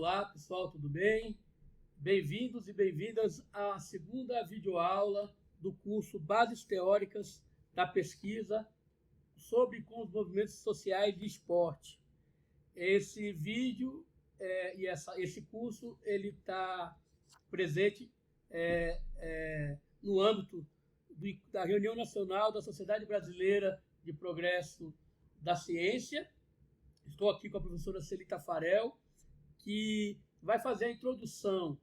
Olá, pessoal, tudo bem? Bem-vindos e bem-vindas à segunda videoaula do curso Bases Teóricas da Pesquisa sobre com os movimentos sociais de esporte. Esse vídeo esse curso ele está presente no âmbito da Reunião Nacional da Sociedade Brasileira de Progresso da Ciência. Estou aqui com a professora Celita Farel, que vai fazer a introdução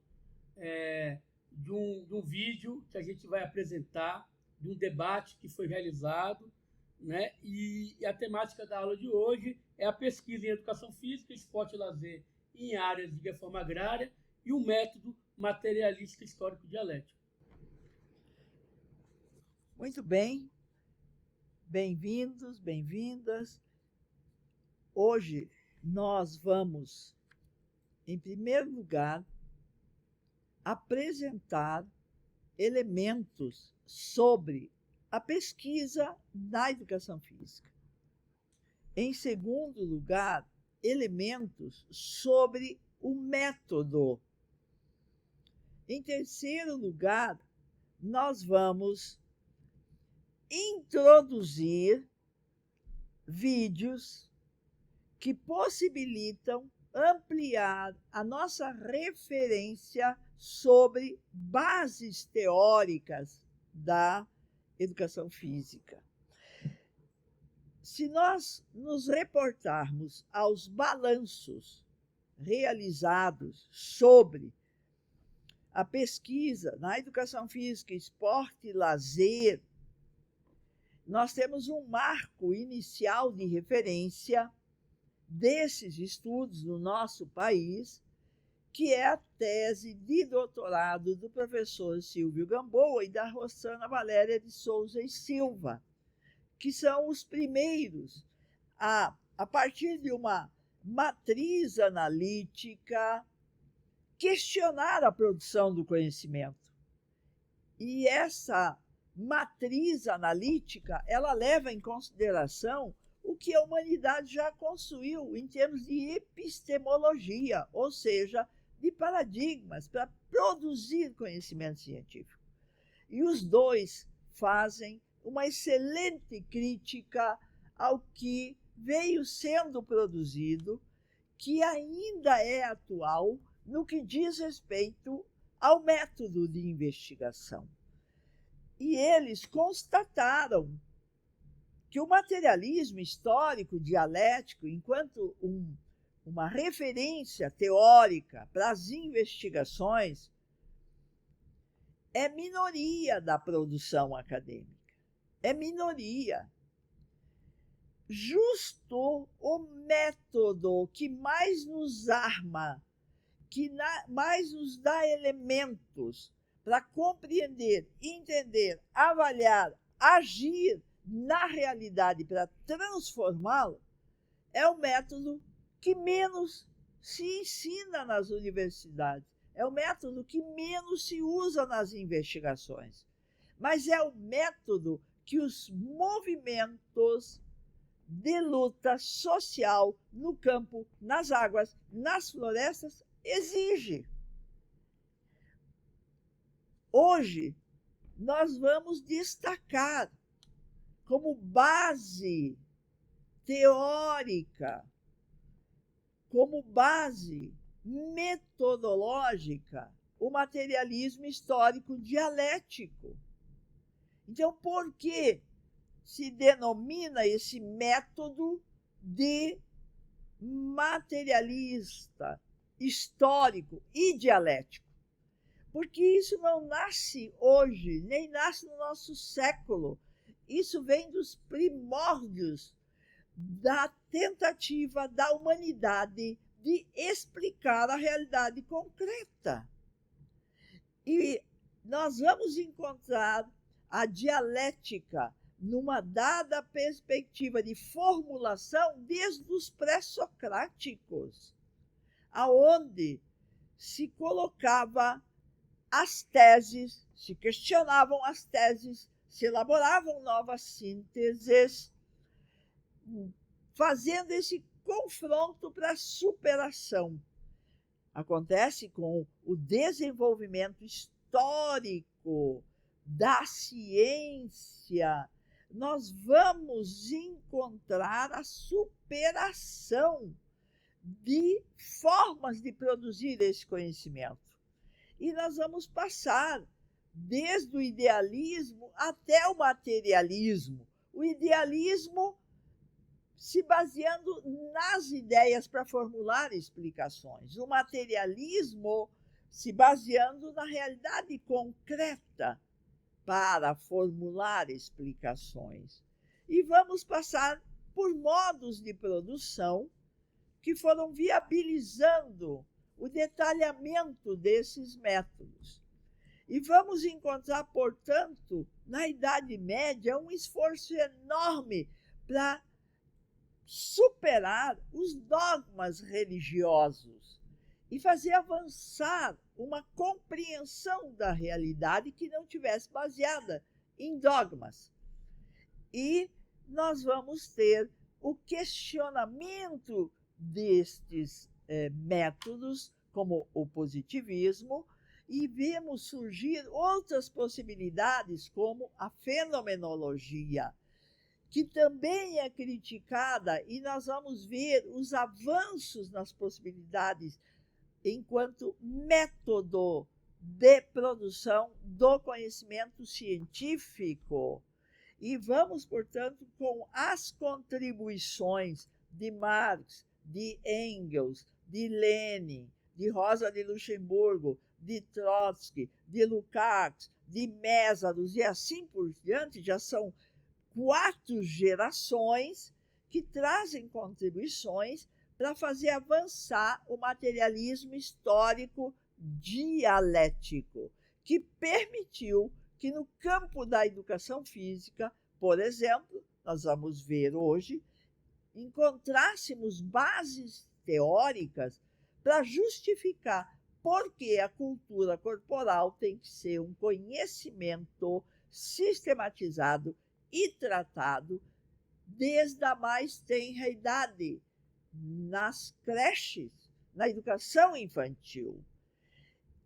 de um vídeo que a gente vai apresentar, de um debate que foi realizado, né? E a temática da aula de hoje é a pesquisa em educação física, esporte e lazer em áreas de reforma agrária e o método materialista histórico dialético. Muito bem, bem-vindos, bem-vindas. Hoje nós vamos, em primeiro lugar, apresentar elementos sobre a pesquisa na educação física. Em segundo lugar, elementos sobre o método. Em terceiro lugar, nós vamos introduzir vídeos que possibilitam ampliar a nossa referência sobre bases teóricas da educação física. Se nós nos reportarmos aos balanços realizados sobre a pesquisa na educação física, esporte e lazer, nós temos um marco inicial de referência desses estudos no nosso país, que é a tese de doutorado do professor Silvio Gamboa e da Rossana Valéria de Souza e Silva, que são os primeiros a partir de uma matriz analítica, questionar a produção do conhecimento. E essa matriz analítica, ela leva em consideração o que a humanidade já construiu em termos de epistemologia, ou seja, de paradigmas para produzir conhecimento científico. E os dois fazem uma excelente crítica ao que veio sendo produzido, que ainda é atual no que diz respeito ao método de investigação. E eles constataram que o materialismo histórico dialético, enquanto uma referência teórica para as investigações, é minoria da produção acadêmica. É minoria. Justo o método que mais nos arma, que mais nos dá elementos para compreender, entender, avaliar, agir na realidade para transformá-lo, é o método que menos se ensina nas universidades, é o método que menos se usa nas investigações, mas é o método que os movimentos de luta social no campo, nas águas, nas florestas exigem. Hoje, nós vamos destacar como base teórica, como base metodológica, o materialismo histórico dialético. Então, por que se denomina esse método de materialista, histórico e dialético? Porque isso não nasce hoje, nem nasce no nosso século. Isso vem dos primórdios da tentativa da humanidade de explicar a realidade concreta. E nós vamos encontrar a dialética numa dada perspectiva de formulação desde os pré-socráticos, aonde se colocava as teses, se questionavam as teses, se elaboravam novas sínteses, fazendo esse confronto para a superação. acontece com o desenvolvimento histórico da ciência. Nós vamos encontrar a superação de formas de produzir esse conhecimento. E nós vamos passar desde o idealismo até o materialismo. O idealismo se baseando nas ideias para formular explicações. O materialismo se baseando na realidade concreta para formular explicações. E vamos passar por modos de produção que foram viabilizando o detalhamento desses métodos. E vamos encontrar, portanto, na Idade Média, um esforço enorme para superar os dogmas religiosos e fazer avançar uma compreensão da realidade que não tivesse baseada em dogmas. E nós vamos ter o questionamento destes métodos, como o positivismo, e vemos surgir outras possibilidades, como a fenomenologia, que também é criticada, e nós vamos ver os avanços nas possibilidades enquanto método de produção do conhecimento científico. E vamos, portanto, com as contribuições de Marx, de Engels, de Lenin, de Rosa de Luxemburgo, de Trotsky, de Lukács, de Mésaros e assim por diante. Já são 4 gerações que trazem contribuições para fazer avançar o materialismo histórico dialético, que permitiu que no campo da educação física, por exemplo, nós vamos ver hoje, encontrássemos bases teóricas para justificar por que a cultura corporal tem que ser um conhecimento sistematizado e tratado desde a mais tenra idade, nas creches, na educação infantil.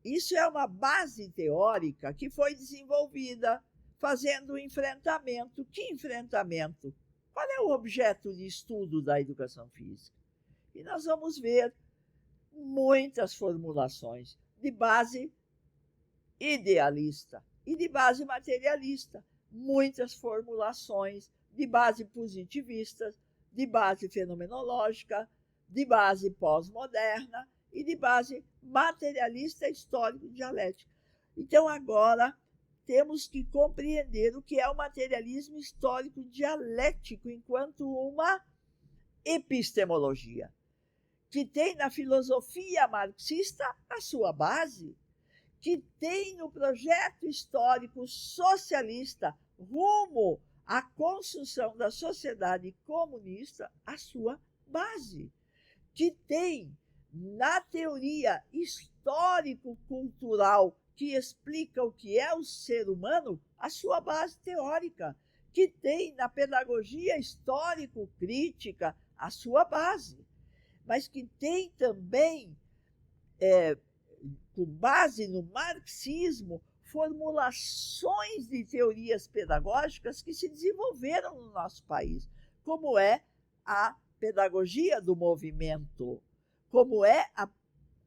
Isso é uma base teórica que foi desenvolvida fazendo o enfrentamento. Que enfrentamento? Qual é o objeto de estudo da educação física? E nós vamos ver muitas formulações de base idealista e de base materialista, muitas formulações de base positivista, de base fenomenológica, de base pós-moderna e de base materialista histórico-dialética. Então, agora, temos que compreender o que é o materialismo histórico-dialético enquanto uma epistemologia, que tem na filosofia marxista a sua base, que tem no projeto histórico socialista rumo à construção da sociedade comunista a sua base, que tem na teoria histórico-cultural que explica o que é o ser humano a sua base teórica, que tem na pedagogia histórico-crítica a sua base, mas que tem também, com base no marxismo, formulações de teorias pedagógicas que se desenvolveram no nosso país, como é a pedagogia do movimento, como é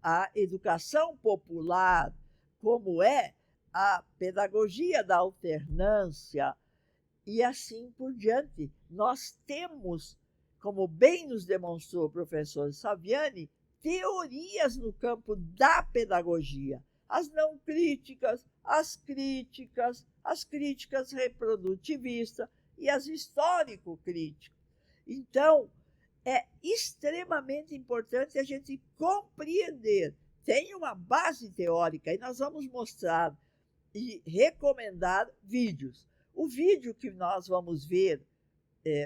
a educação popular, como é a pedagogia da alternância, e assim por diante. Nós temos, como bem nos demonstrou o professor Saviani, teorias no campo da pedagogia, as não críticas, as críticas reprodutivistas e as histórico-críticas. Então, é extremamente importante a gente compreender. Tem uma base teórica e nós vamos mostrar e recomendar vídeos. O vídeo que nós vamos ver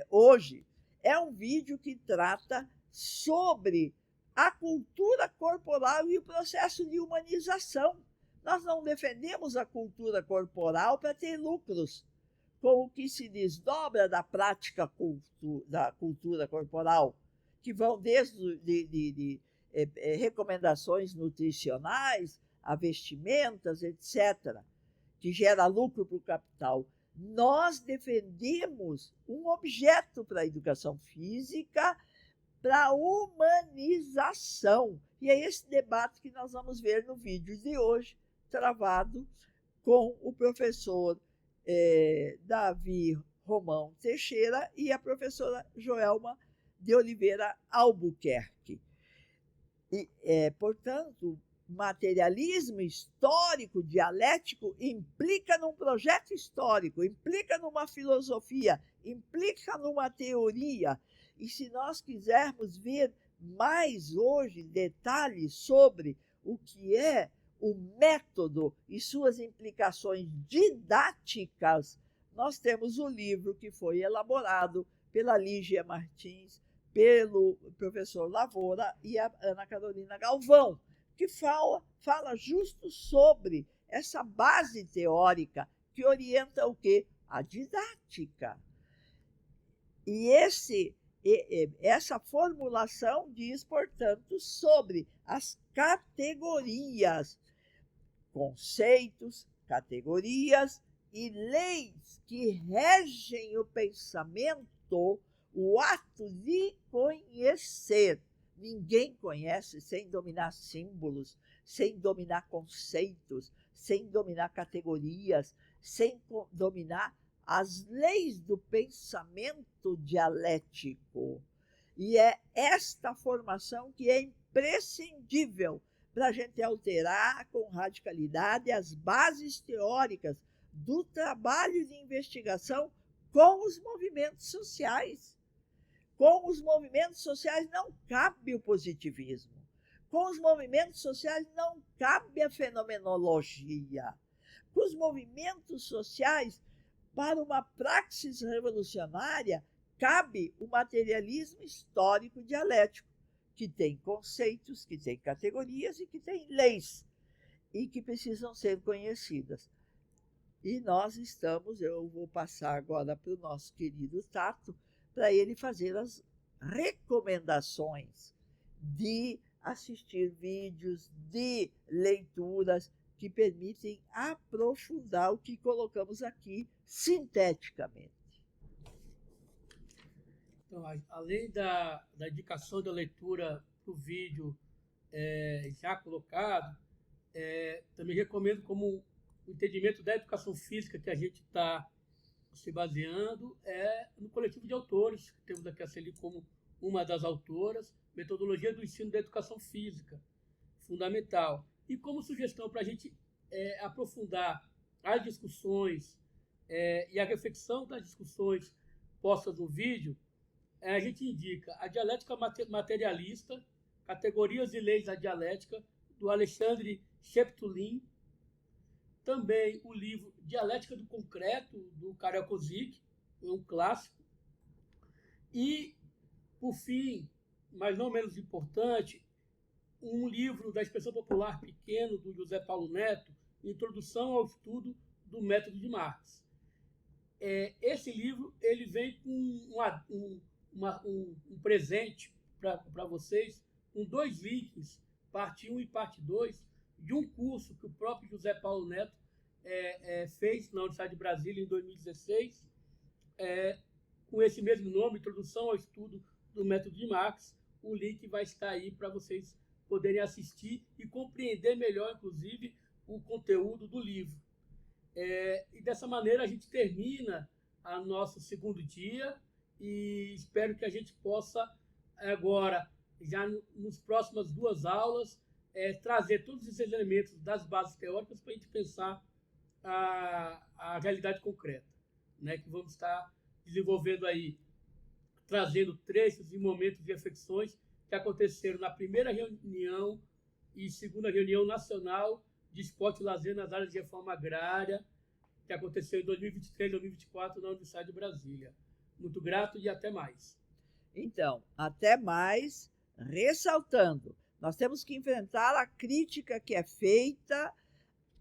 hoje é um vídeo que trata sobre a cultura corporal e o processo de humanização. Nós não defendemos a cultura corporal para ter lucros, com o que se desdobra da prática da cultura corporal, que vão desde recomendações nutricionais, a vestimentas, etc., que gera lucro para o capital. Nós defendemos um objeto para a educação física, para a humanização. E é esse debate que nós vamos ver no vídeo de hoje, travado com o professor Davi Romão Teixeira e a professora Joelma de Oliveira Albuquerque. Portanto, materialismo histórico, dialético, implica num projeto histórico, implica numa filosofia, implica numa teoria. E se nós quisermos ver mais hoje detalhes sobre o que é o método e suas implicações didáticas, nós temos o livro que foi elaborado pela Lígia Martins, pelo professor Lavoura e a Ana Carolina Galvão, que fala justo sobre essa base teórica que orienta o quê? A didática. E essa formulação diz, portanto, sobre as categorias, conceitos, categorias e leis que regem o pensamento, o ato de conhecer. Ninguém conhece sem dominar símbolos, sem dominar conceitos, sem dominar categorias, sem dominar as leis do pensamento dialético. E é esta formação que é imprescindível para a gente alterar com radicalidade as bases teóricas do trabalho de investigação com os movimentos sociais. Com os movimentos sociais não cabe o positivismo. Com os movimentos sociais não cabe a fenomenologia. Com os movimentos sociais, para uma praxis revolucionária, cabe o materialismo histórico dialético, que tem conceitos, que tem categorias e que tem leis, e que precisam ser conhecidas. E eu vou passar agora para o nosso querido Tato, para ele fazer as recomendações de assistir vídeos, de leituras que permitem aprofundar o que colocamos aqui sinteticamente. Então, além da indicação da leitura para o vídeo já colocado, também recomendo como o entendimento da educação física que a gente está se baseando no coletivo de autores, que temos aqui a Celi como uma das autoras, Metodologia do Ensino da Educação Física, fundamental. E como sugestão para a gente aprofundar as discussões e a reflexão das discussões postas no vídeo, a gente indica a Dialética Materialista, Categorias e Leis da Dialética, do Alexandre Sheptulin, também o livro Dialética do Concreto, do Karel Kozik, um clássico. E, por fim, mas não menos importante, um livro da expressão popular Pequeno, do José Paulo Neto, Introdução ao Estudo do Método de Marx. Esse livro ele vem com um presente para vocês, com 2 links, parte 1 e parte 2, de um curso que o próprio José Paulo Neto fez na Universidade de Brasília em 2016, com esse mesmo nome, Introdução ao Estudo do Método de Marx. O link vai estar aí para vocês poderem assistir e compreender melhor, inclusive, o conteúdo do livro. E dessa maneira a gente termina o nosso segundo dia e espero que a gente possa agora, já nas próximas 2 aulas, trazer todos esses elementos das bases teóricas para a gente pensar a realidade concreta, né, que vamos estar desenvolvendo aí, trazendo trechos e momentos de reflexões que aconteceram na primeira reunião e segunda reunião nacional de esporte e lazer nas áreas de reforma agrária, que aconteceu em 2023 e 2024 na Universidade de Brasília. Muito grato e até mais. Então, até mais, ressaltando, nós temos que enfrentar a crítica que é feita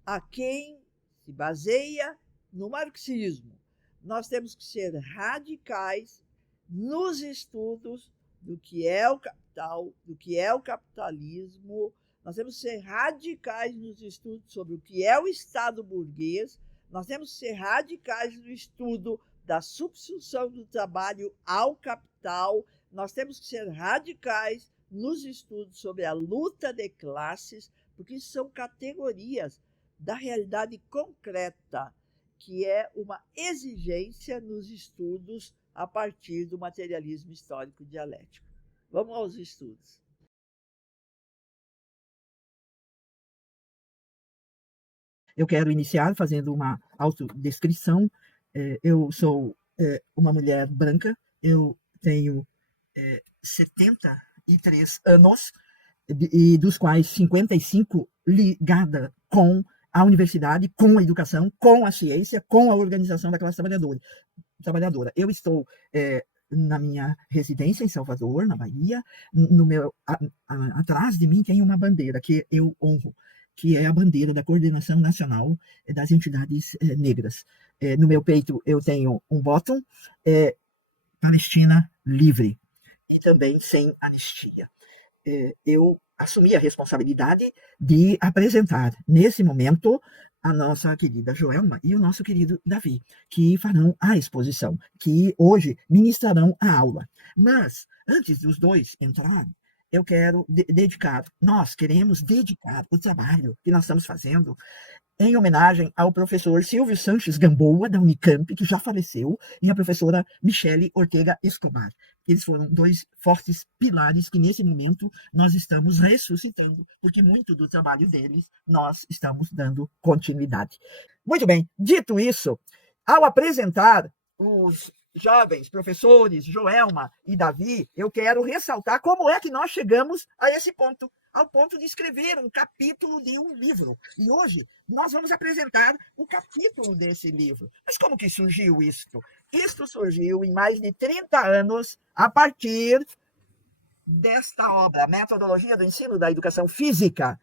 a quem se baseia no marxismo. Nós temos que ser radicais nos estudos do que é o capital, do que é o capitalismo. Nós temos que ser radicais nos estudos sobre o que é o Estado burguês. Nós temos que ser radicais no estudo da subsunção do trabalho ao capital. Nós temos que ser radicais nos estudos sobre a luta de classes, porque isso são categorias da realidade concreta, que é uma exigência nos estudos a partir do materialismo histórico dialético. Vamos aos estudos. Eu quero iniciar fazendo uma autodescrição. Eu sou uma mulher branca, eu tenho 73 anos, e dos quais 55 ligada com a universidade, com a educação, com a ciência, com a organização da classe trabalhadora. Eu estou na minha residência em Salvador, na Bahia. Atrás de mim tem uma bandeira que eu honro, que é a bandeira da Coordenação Nacional das Entidades Negras. No meu peito eu tenho um bottom, Palestina livre, e também sem anistia. Eu assumi a responsabilidade de apresentar, nesse momento, a nossa querida Joelma e o nosso querido Davi, que farão a exposição, que hoje ministrarão a aula. Mas, antes dos dois entrarem, eu quero nós queremos dedicar o trabalho que nós estamos fazendo em homenagem ao professor Silvio Sanches Gamboa, da Unicamp, que já faleceu, e a professora Michele Ortega Escobar. Eles foram dois fortes pilares que, nesse momento, nós estamos ressuscitando, porque muito do trabalho deles nós estamos dando continuidade. Muito bem, dito isso, ao apresentar os jovens professores Joelma e Davi, eu quero ressaltar como é que nós chegamos a esse ponto, ao ponto de escrever um capítulo de um livro. E hoje nós vamos apresentar o capítulo desse livro. Mas como que surgiu isto? Isto surgiu em mais de 30 anos a partir desta obra, Metodologia do Ensino da Educação Física,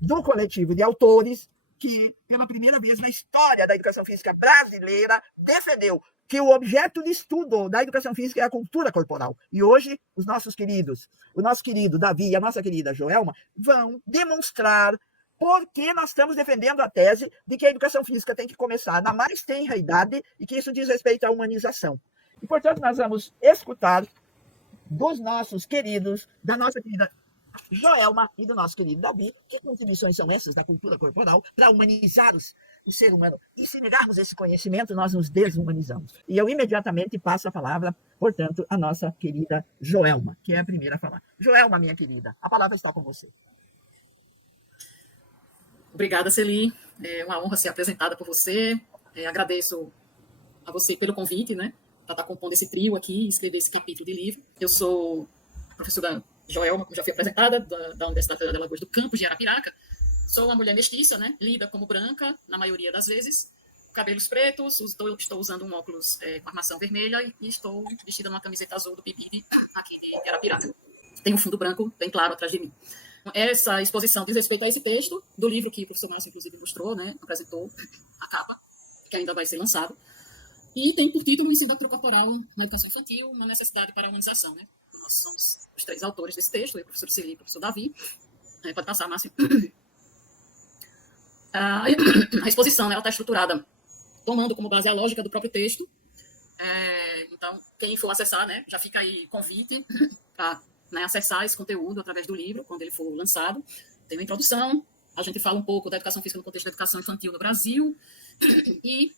do coletivo de autores que, pela primeira vez na história da educação física brasileira, defendeu que o objeto de estudo da educação física é a cultura corporal. E hoje, o nosso querido Davi e a nossa querida Joelma vão demonstrar por que nós estamos defendendo a tese de que a educação física tem que começar na mais tenra idade e que isso diz respeito à humanização. E, portanto, nós vamos escutar dos nossos queridos, da nossa querida Joelma e do nosso querido Davi, que contribuições são essas da cultura corporal para humanizar o ser humano. E se negarmos esse conhecimento, nós nos desumanizamos. E eu imediatamente passo a palavra, portanto, à nossa querida Joelma, que é a primeira a falar. Joelma, minha querida, a palavra está com você. Obrigada, Celi. É uma honra ser apresentada por você. Agradeço a você pelo convite, né, para estar compondo esse trio aqui e escrever esse capítulo de livro. Eu sou professora Joelma, como já fui apresentada, da Universidade Federal de Alagoas do campus de Arapiraca. Sou uma mulher mestiça, né, lida como branca, na maioria das vezes, cabelos pretos, estou usando um óculos com armação vermelha e estou vestida numa camiseta azul do PIBID aqui de Arapiraca. Tem um fundo branco bem claro atrás de mim. Essa exposição diz respeito a esse texto do livro que o professor Márcio, inclusive, mostrou, né, apresentou a capa, que ainda vai ser lançado. E tem por título o ensino da cultura corporal na educação infantil, uma necessidade para a humanização, né? Nós somos os três autores desse texto, o professor Celi e o professor Davi. Pode passar, Márcio. A exposição, né, ela está estruturada tomando como base a lógica do próprio texto. Então, quem for acessar, né, já fica aí convite para, né, acessar esse conteúdo através do livro, quando ele for lançado. Tem uma introdução, a gente fala um pouco da educação física no contexto da educação infantil no Brasil, e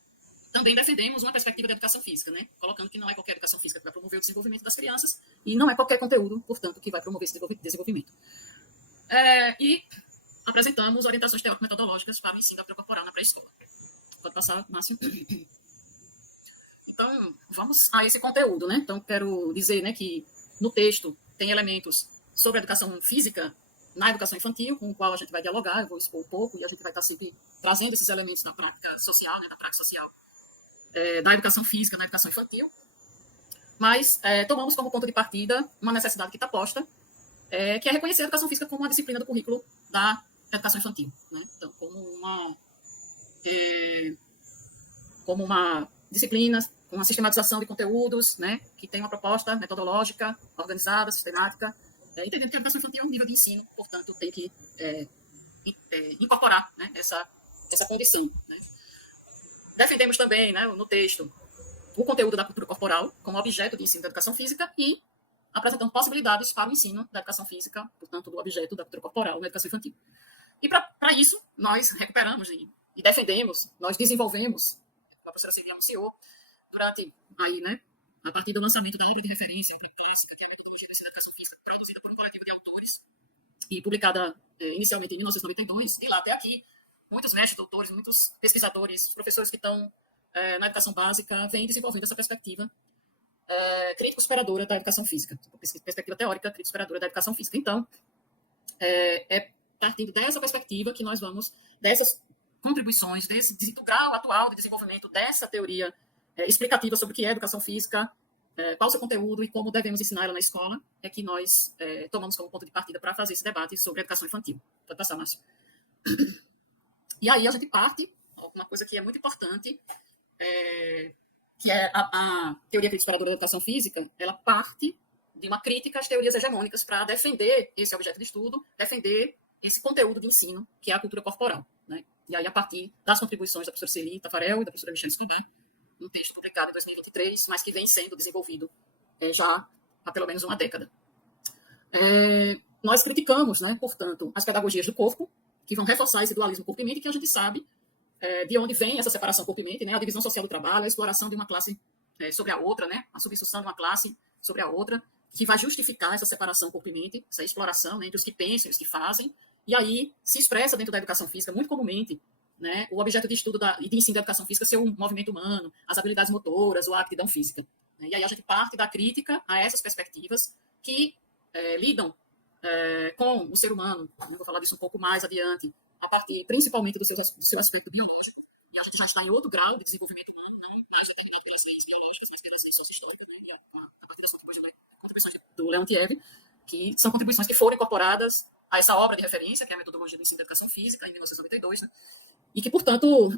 também defendemos uma perspectiva da educação física, né, colocando que não é qualquer educação física que vai promover o desenvolvimento das crianças, e não é qualquer conteúdo, portanto, que vai promover esse desenvolvimento. E apresentamos orientações teórico-metodológicas para o ensino da cultura corporal na pré-escola. Pode passar, Márcio. Então, vamos a esse conteúdo, né? Então, quero dizer, né, que no texto tem elementos sobre a educação física na educação infantil, com o qual a gente vai dialogar, eu vou expor um pouco, e a gente vai estar sempre trazendo esses elementos da prática social, né, da prática social da educação física na educação infantil. Mas tomamos como ponto de partida uma necessidade que está posta, que é reconhecer a educação física como uma disciplina do currículo da educação infantil, né? Então, como uma disciplina com uma sistematização de conteúdos, né, que tem uma proposta metodológica, organizada, sistemática, entendendo que a educação infantil é um nível de ensino, portanto, tem que incorporar, né, essa condição. Né. Defendemos também, né, no texto, o conteúdo da cultura corporal como objeto de ensino da educação física e apresentando possibilidades para o ensino da educação física, portanto, do objeto da cultura corporal na educação infantil. E para isso, nós recuperamos e defendemos, nós desenvolvemos, a professora Silvia anunciou, durante, aí, né, a partir do lançamento da obra de referência, a Jéssica, que é a metodologia da educação física, produzida por um coletivo de autores e publicada inicialmente em 1992, de lá até aqui, muitos mestres, doutores, muitos pesquisadores, professores que estão na educação básica, vêm desenvolvendo essa perspectiva crítico-superadora da educação física, perspectiva teórica crítico-superadora da educação física. Então, partindo dessa perspectiva que nós vamos, dessas contribuições, do grau atual de desenvolvimento dessa teoria explicativa sobre o que é educação física, qual o seu conteúdo e como devemos ensiná-la na escola, é que nós tomamos como ponto de partida para fazer esse debate sobre a educação infantil. Pode passar, Márcio. E aí a gente parte, uma coisa que é muito importante, que é a teoria crítico-superadora da educação física, ela parte de uma crítica às teorias hegemônicas para defender esse objeto de estudo, defender esse conteúdo de ensino, que é a cultura corporal. Né? E aí, a partir das contribuições da professora Celi Tafarel e da professora Michelle Escobar, um texto publicado em 2023, mas que vem sendo desenvolvido já há pelo menos uma década. Nós criticamos, né, portanto, as pedagogias do corpo, que vão reforçar esse dualismo corpo e mente, que a gente sabe de onde vem essa separação corpo e mente, né, a divisão social do trabalho, a exploração de uma classe sobre a outra, né, a substituição de uma classe sobre a outra, que vai justificar essa separação corpo e mente, essa exploração, né, entre os que pensam e os que fazem, e aí se expressa dentro da educação física, muito comumente, né, o objeto de estudo e de ensino da educação física ser o movimento humano, as habilidades motoras, ou a aptidão física. Né, e aí a gente parte da crítica a essas perspectivas que lidam com o ser humano, eu vou falar disso um pouco mais adiante, a partir principalmente do seu aspecto biológico, e a gente já está em outro grau de desenvolvimento humano, não mais determinado pelas leis biológicas, mas pelas leis sociohistóricas, né, e a partir das contribuições do Leontiev, que são contribuições que foram incorporadas a essa obra de referência, que é a metodologia do ensino da educação física, em 1992, né, e que, portanto,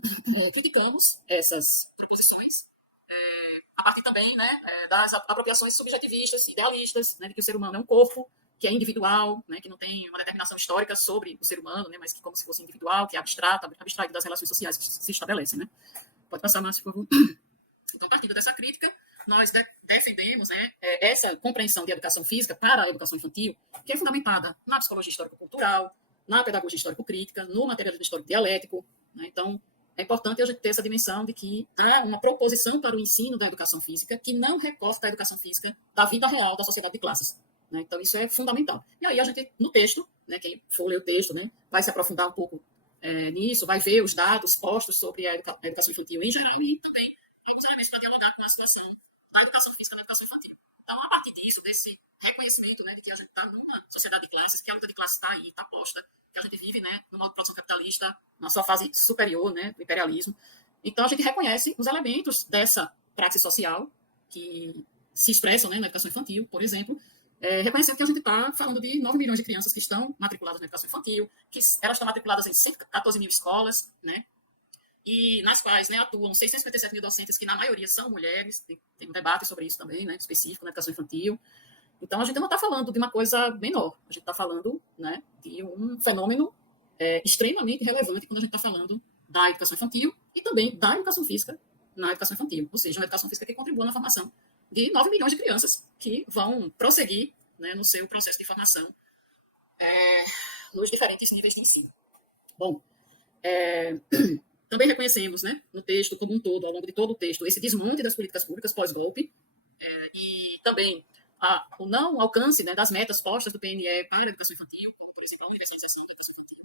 criticamos essas proposições, a partir também, né, das apropriações subjetivistas, idealistas, né, de que o ser humano é um corpo, que é individual, né, que não tem uma determinação histórica sobre o ser humano, né, mas que como se fosse individual, que é abstraído das relações sociais que se estabelecem. Né. Pode passar, Márcio, por favor. Então, a partir dessa crítica, nós defendemos, né, essa compreensão de educação física para a educação infantil, que é fundamentada na psicologia histórico-cultural, na pedagogia histórico-crítica, no materialismo histórico-dialético. Né. Então, é importante a gente ter essa dimensão de que há uma proposição para o ensino da educação física que não recorta a educação física da vida real da sociedade de classes. Né? Então, isso é fundamental. E aí, a gente, no texto, né, quem for ler o texto, né, vai se aprofundar um pouco nisso, vai ver os dados postos sobre a educação infantil em geral e também alguns elementos para dialogar com a situação da educação física na educação infantil. Então, a partir disso, desse reconhecimento, né, de que a gente está numa sociedade de classes, que a luta de classes está aí, está posta, que a gente vive, né, numa produção capitalista, na sua fase superior, né, do imperialismo. Então, a gente reconhece os elementos dessa praxis social que se expressam, né, na educação infantil, por exemplo, reconhecendo que a gente está falando de 9 milhões de crianças que estão matriculadas na educação infantil, que elas estão matriculadas em 114 mil escolas, né, e nas quais, né, atuam 657 mil docentes, que na maioria são mulheres, tem um debate sobre isso também, né, específico na educação infantil. Então, a gente não está falando de uma coisa menor, a gente está falando, né, de um fenômeno extremamente relevante quando a gente está falando da educação infantil e também da educação física na educação infantil, ou seja, uma educação física que contribua na formação de 9 milhões de crianças que vão prosseguir, né, no seu processo de formação nos diferentes níveis de ensino. Bom, também reconhecemos, né, no texto como um todo, ao longo de todo o texto, esse desmonte das políticas públicas pós-golpe e também o não alcance, né, das metas postas do PNE para a educação infantil, como, por exemplo, a universalização da educação infantil,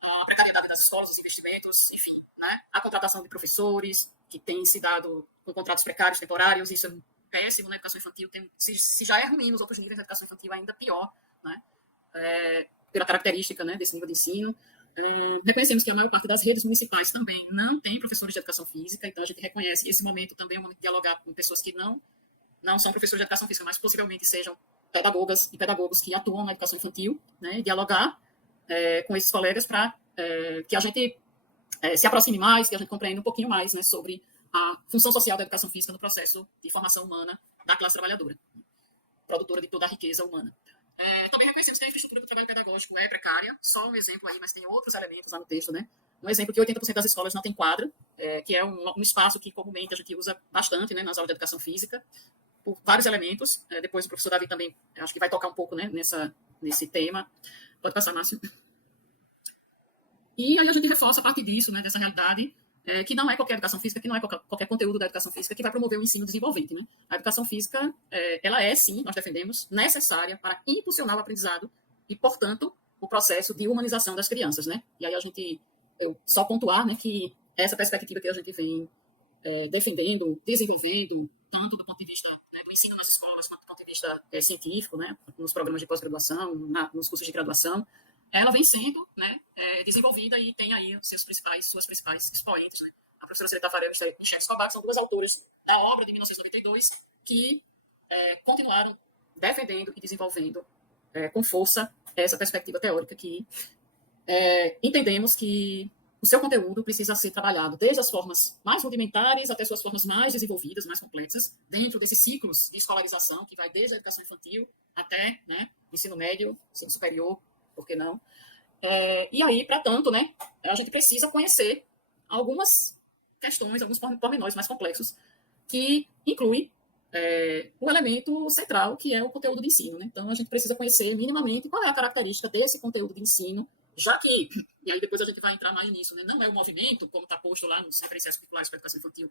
a precariedade das escolas, os investimentos, enfim, né, a contratação de professores, que tem se dado com contratos precários, temporários, isso é péssimo na educação infantil, se já é ruim nos outros níveis da educação infantil, ainda pior, né, pela característica, né, desse nível de ensino. Reconhecemos que a maior parte das redes municipais também não tem professores de educação física, então a gente reconhece esse momento também é um momento de dialogar com pessoas que não são professores de educação física, mas possivelmente sejam pedagogas e pedagogos que atuam na educação infantil, né, e dialogar com esses colegas para que a gente se aproxime mais, que a gente compreenda um pouquinho mais, né, sobre a função social da educação física no processo de formação humana da classe trabalhadora, produtora de toda a riqueza humana. Também reconhecemos que a infraestrutura do trabalho pedagógico é precária, só um exemplo aí, mas tem outros elementos lá no texto, né? Um exemplo que 80% das escolas não tem quadra, que é um espaço que comumente a gente usa bastante, né, nas aulas de educação física, por vários elementos. Depois o professor Davi também, acho que vai tocar um pouco, né, nesse tema. Pode passar, Márcio. E aí a gente reforça a partir disso, né, dessa realidade, que não é qualquer educação física, que não é qualquer conteúdo da educação física que vai promover o ensino desenvolvente, né? A educação física, ela é, sim, nós defendemos, necessária para impulsionar o aprendizado e, portanto, o processo de humanização das crianças, né? E aí eu só pontuar, né, que essa perspectiva que a gente vem defendendo, desenvolvendo, tanto do ponto de vista, né, do ensino nas escolas, quanto do ponto de vista científico, né, nos programas de pós-graduação, nos cursos de graduação, ela vem sendo, né, desenvolvida e tem aí suas principais expoentes, né? A professora Celita Farel e Michelle Escobar, que são duas autoras da obra de 1992, que continuaram defendendo e desenvolvendo com força essa perspectiva teórica que entendemos que o seu conteúdo precisa ser trabalhado desde as formas mais rudimentares até suas formas mais desenvolvidas, mais complexas, dentro desses ciclos de escolarização que vai desde a educação infantil até, né, ensino médio, ensino superior, por que não? E aí, para tanto, né, a gente precisa conhecer algumas questões, alguns pormenores mais complexos, que inclui um elemento central, que é o conteúdo de ensino, né? Então, a gente precisa conhecer minimamente qual é a característica desse conteúdo de ensino, já que, e aí depois a gente vai entrar mais nisso, né, não é um movimento, como está posto lá nos referenciais curriculares para a educação infantil,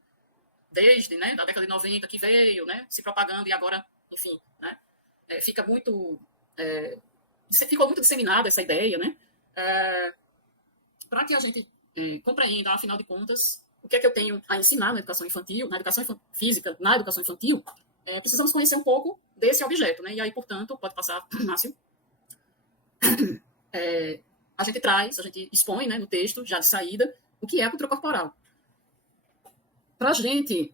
desde, né, da década de 90 que veio, né, se propagando e agora, enfim, né, ficou muito disseminada essa ideia, né, para que a gente compreenda, afinal de contas, o que é que eu tenho a ensinar na educação infantil, na educação física, na educação infantil, precisamos conhecer um pouco desse objeto, né, e aí, portanto, pode passar, Márcio, a gente expõe, né, no texto, já de saída, o que é a cultura corporal. Para a gente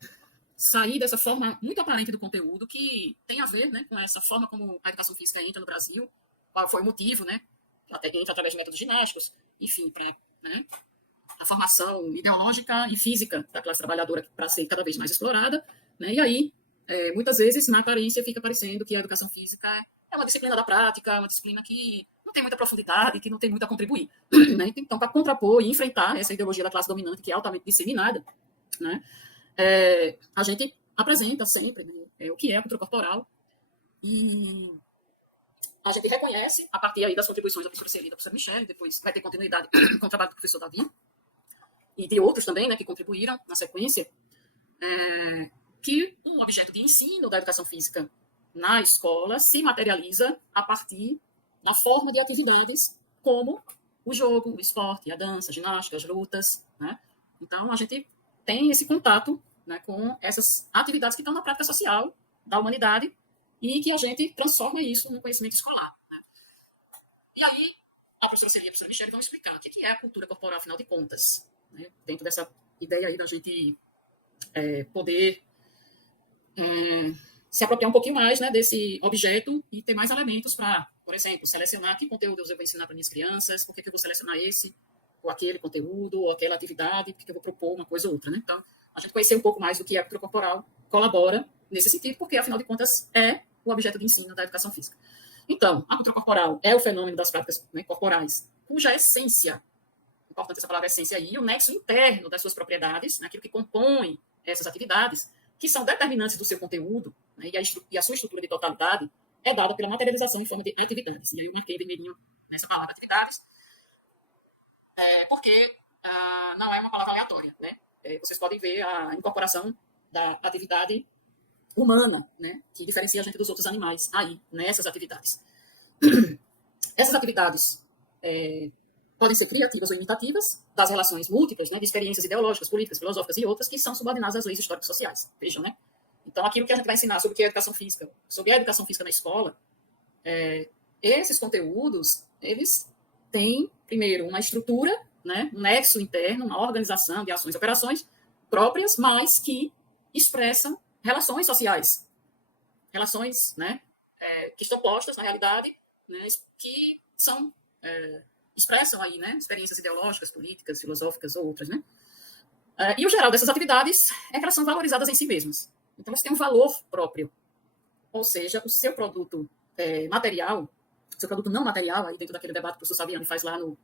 sair dessa forma muito aparente do conteúdo, que tem a ver, né, com essa forma como a educação física entra no Brasil, qual foi o motivo, né, até entra através de métodos ginásticos, enfim, para, né, a formação ideológica e física da classe trabalhadora para ser cada vez mais explorada, né, e aí, muitas vezes, na aparência, fica parecendo que a educação física é uma disciplina da prática, uma disciplina que não tem muita profundidade, que não tem muito a contribuir. Né? Então, para contrapor e enfrentar essa ideologia da classe dominante, que é altamente disseminada, né, a gente apresenta sempre, né, o que é a cultura corporal, e a gente reconhece, a partir aí das contribuições da professora Celita, da professora Michelle, depois vai ter continuidade com o trabalho do professor Davi, e de outros também, né, que contribuíram na sequência, que um objeto de ensino da educação física na escola se materializa a partir da forma de atividades como o jogo, o esporte, a dança, a ginástica, as lutas, né? Então, a gente tem esse contato, né, com essas atividades que estão na prática social da humanidade e que a gente transforma isso num conhecimento escolar, né? E aí, a professora Celia e a professora Michelle vão explicar o que é a cultura corporal, afinal de contas, né? Dentro dessa ideia aí da gente poder se apropriar um pouquinho mais, né, desse objeto e ter mais elementos para, por exemplo, selecionar que conteúdo eu vou ensinar para minhas crianças, por que eu vou selecionar esse ou aquele conteúdo, ou aquela atividade, porque eu vou propor uma coisa ou outra, né? Então, a gente conhecer um pouco mais do que é a cultura corporal colabora nesse sentido, porque, afinal de contas, é o objeto de ensino da educação física. Então, a cultura corporal é o fenômeno das práticas, né, corporais, cuja essência, importante essa palavra essência aí, o nexo interno das suas propriedades, né, aquilo que compõe essas atividades, que são determinantes do seu conteúdo, né, e a sua estrutura de totalidade é dada pela materialização em forma de atividades. E aí eu marquei vermelhinho nessa palavra atividades, porque não é uma palavra aleatória, né? Vocês podem ver a incorporação da atividade humana, né, que diferencia a gente dos outros animais aí, nessas atividades. Essas atividades podem ser criativas ou imitativas das relações múltiplas, né, de experiências ideológicas, políticas, filosóficas e outras que são subordinadas às leis históricas sociais. Vejam, né? Então, aquilo que a gente vai ensinar sobre o que é educação física, sobre a educação física na escola, esses conteúdos, eles têm, primeiro, uma estrutura, né, um nexo interno, uma organização de ações e operações próprias, mas que expressam relações sociais, relações, né, que estão postas na realidade, né, que são expressam aí, né, experiências ideológicas, políticas, filosóficas ou outras, né. E o geral dessas atividades é que elas são valorizadas em si mesmas. Então, elas têm um valor próprio. Ou seja, o seu produto material, o seu produto não material, aí dentro daquele debate que o professor Saviani faz lá no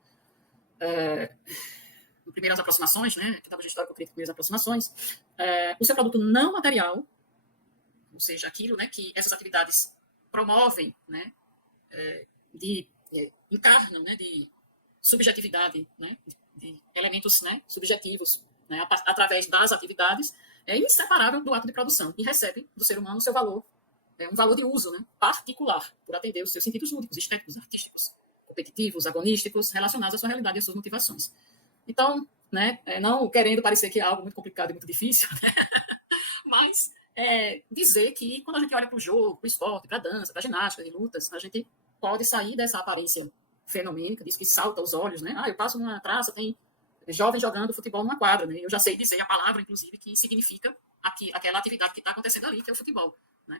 Primeiras Aproximações, né, que estava de História Crítica, Primeiras Aproximações, o seu produto não material, ou seja, aquilo, né, que essas atividades promovem, né, encarnam, né, de subjetividade, né, de elementos, né, subjetivos, né, através das atividades, é inseparável do ato de produção e recebe do ser humano o seu valor, um valor de uso, né, particular, por atender os seus sentidos lúdicos, estéticos, artísticos, competitivos, agonísticos, relacionados à sua realidade e às suas motivações. Então, né, não querendo parecer que é algo muito complicado e muito difícil, né, mas dizer que quando a gente olha para o jogo, para o esporte, para a dança, para a ginástica, de lutas, a gente pode sair dessa aparência fenomênica, diz que salta aos olhos, né? Eu passo numa praça, tem jovens jogando futebol numa quadra, né? Eu já sei dizer a palavra, inclusive, que significa aquela atividade que está acontecendo ali, que é o futebol, né?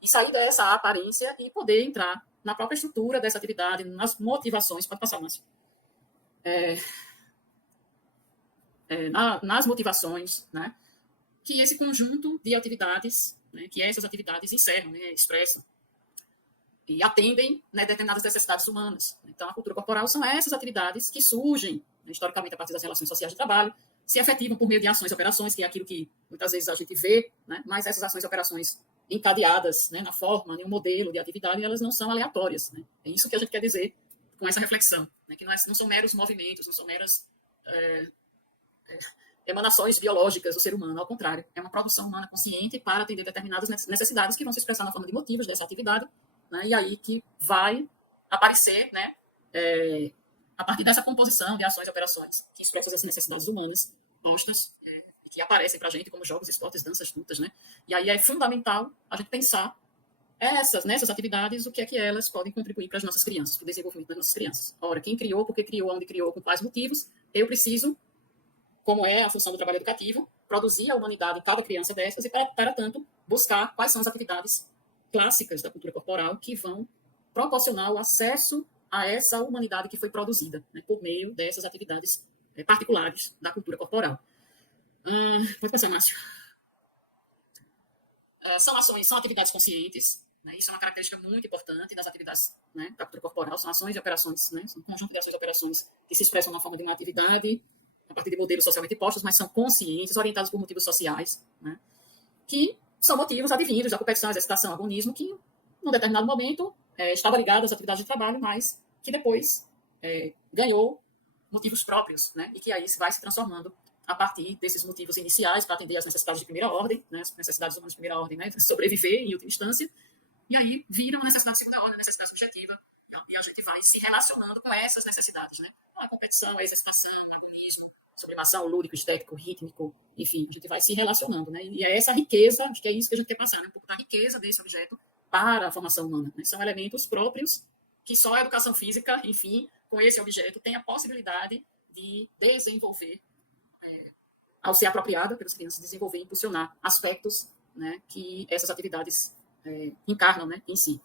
E sair dessa aparência e poder entrar na própria estrutura dessa atividade, nas motivações, pode passar, Márcio. Nas motivações, né? Que esse conjunto de atividades, né, que essas atividades encerram, né, expressam e atendem, né, determinadas necessidades humanas. Então, a cultura corporal são essas atividades que surgem, né, historicamente, a partir das relações sociais de trabalho, se efetivam por meio de ações e operações, que é aquilo que muitas vezes a gente vê, né, mas essas ações e operações encadeadas, né, na forma, em um modelo de atividade, elas não são aleatórias. Né? É isso que a gente quer dizer com essa reflexão, né, que não são meros movimentos, não são meras emanações biológicas do ser humano, ao contrário, é uma produção humana consciente para atender determinadas necessidades que vão se expressar na forma de motivos dessa atividade, né, e aí que vai aparecer, né, a partir dessa composição de ações e operações que expressam essas necessidades humanas postas, que aparecem para a gente como jogos, esportes, danças, lutas, né, e aí é fundamental a gente pensar nessas atividades, o que é que elas podem contribuir para as nossas crianças, para o desenvolvimento das nossas crianças. Ora, quem criou, por que criou, onde criou, com quais motivos, eu preciso, como é a função do trabalho educativo, produzir a humanidade cada criança dessas e, para tanto, buscar quais são as atividades clássicas da cultura corporal que vão proporcionar o acesso a essa humanidade que foi produzida, né, por meio dessas atividades particulares da cultura corporal. Pode passar, Márcio. São atividades conscientes, né, isso é uma característica muito importante das atividades, né, da cultura corporal, são ações e operações, né, são um conjunto de ações e operações que se expressam na forma de uma atividade, a partir de modelos socialmente postos, mas são conscientes, orientados por motivos sociais, né, que são motivos advindos da competição, exercitação, agonismo, que, num determinado momento, estava ligado às atividades de trabalho, mas que depois ganhou motivos próprios, né, e que aí vai se transformando a partir desses motivos iniciais para atender às necessidades de primeira ordem, né, as necessidades humanas de primeira ordem, né, sobreviver em última instância, e aí vira uma necessidade de segunda ordem, necessidade subjetiva, e a gente vai se relacionando com essas necessidades, né, a competição, a exercitação, o agonismo, sublimação, lúdico, estético, rítmico, enfim, a gente vai se relacionando, né? E é essa riqueza, acho que é isso que a gente quer passar, né? Um pouco da riqueza desse objeto para a formação humana, né? São elementos próprios que só a educação física, enfim, com esse objeto, tem a possibilidade de desenvolver, ao ser apropriada pelas crianças, desenvolver e impulsionar aspectos, né, que essas atividades encarnam, né, em si.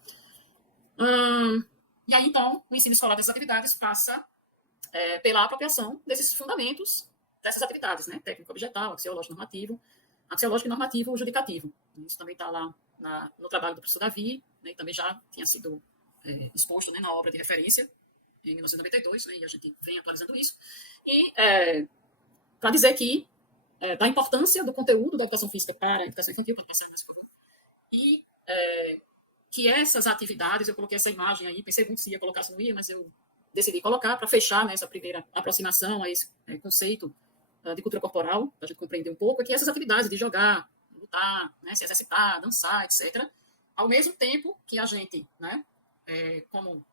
E aí, então, o ensino escolar dessas atividades passa pela apropriação desses fundamentos dessas atividades, né? Técnico objetal, axiológico e normativo judicativo. Isso também está lá no trabalho do professor Davi, né? E também já tinha sido exposto, né, na obra de referência, em 1992, né? E a gente vem atualizando isso. E para dizer que da importância do conteúdo da educação física para a educação infantil, pode passar, por favor, e que essas atividades, eu coloquei essa imagem aí, pensei muito se ia colocar, se não ia, mas eu decidi colocar para fechar, né, essa primeira aproximação a esse conceito de cultura corporal, para a gente compreender um pouco, é que essas atividades de jogar, lutar, né, se exercitar, dançar, etc., ao mesmo tempo que a gente, né, quando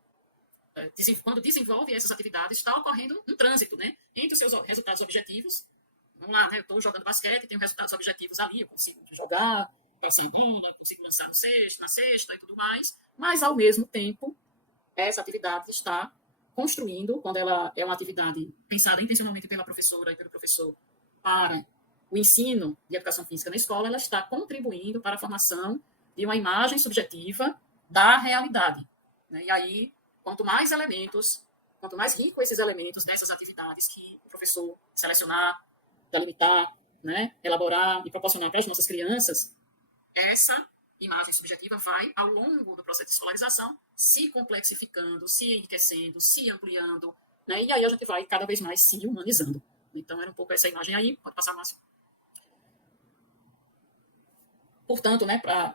desenvolve essas atividades, está ocorrendo um trânsito, né, entre os seus resultados objetivos. Vamos lá, né, eu estou jogando basquete, tenho resultados objetivos ali, eu consigo jogar, passar a bola, consigo lançar no cesto, na cesta e tudo mais, mas, ao mesmo tempo, essa atividade está construindo, quando ela é uma atividade pensada intencionalmente pela professora e pelo professor para o ensino de educação física na escola, ela está contribuindo para a formação de uma imagem subjetiva da realidade, né? E aí, quanto mais rico esses elementos dessas atividades que o professor selecionar, delimitar, né, elaborar e proporcionar para as nossas crianças, essa imagem subjetiva vai, ao longo do processo de escolarização, se complexificando, se enriquecendo, se ampliando, né, e aí a gente vai cada vez mais se humanizando. Então, era um pouco essa imagem aí. Pode passar, Márcio. Portanto, né, para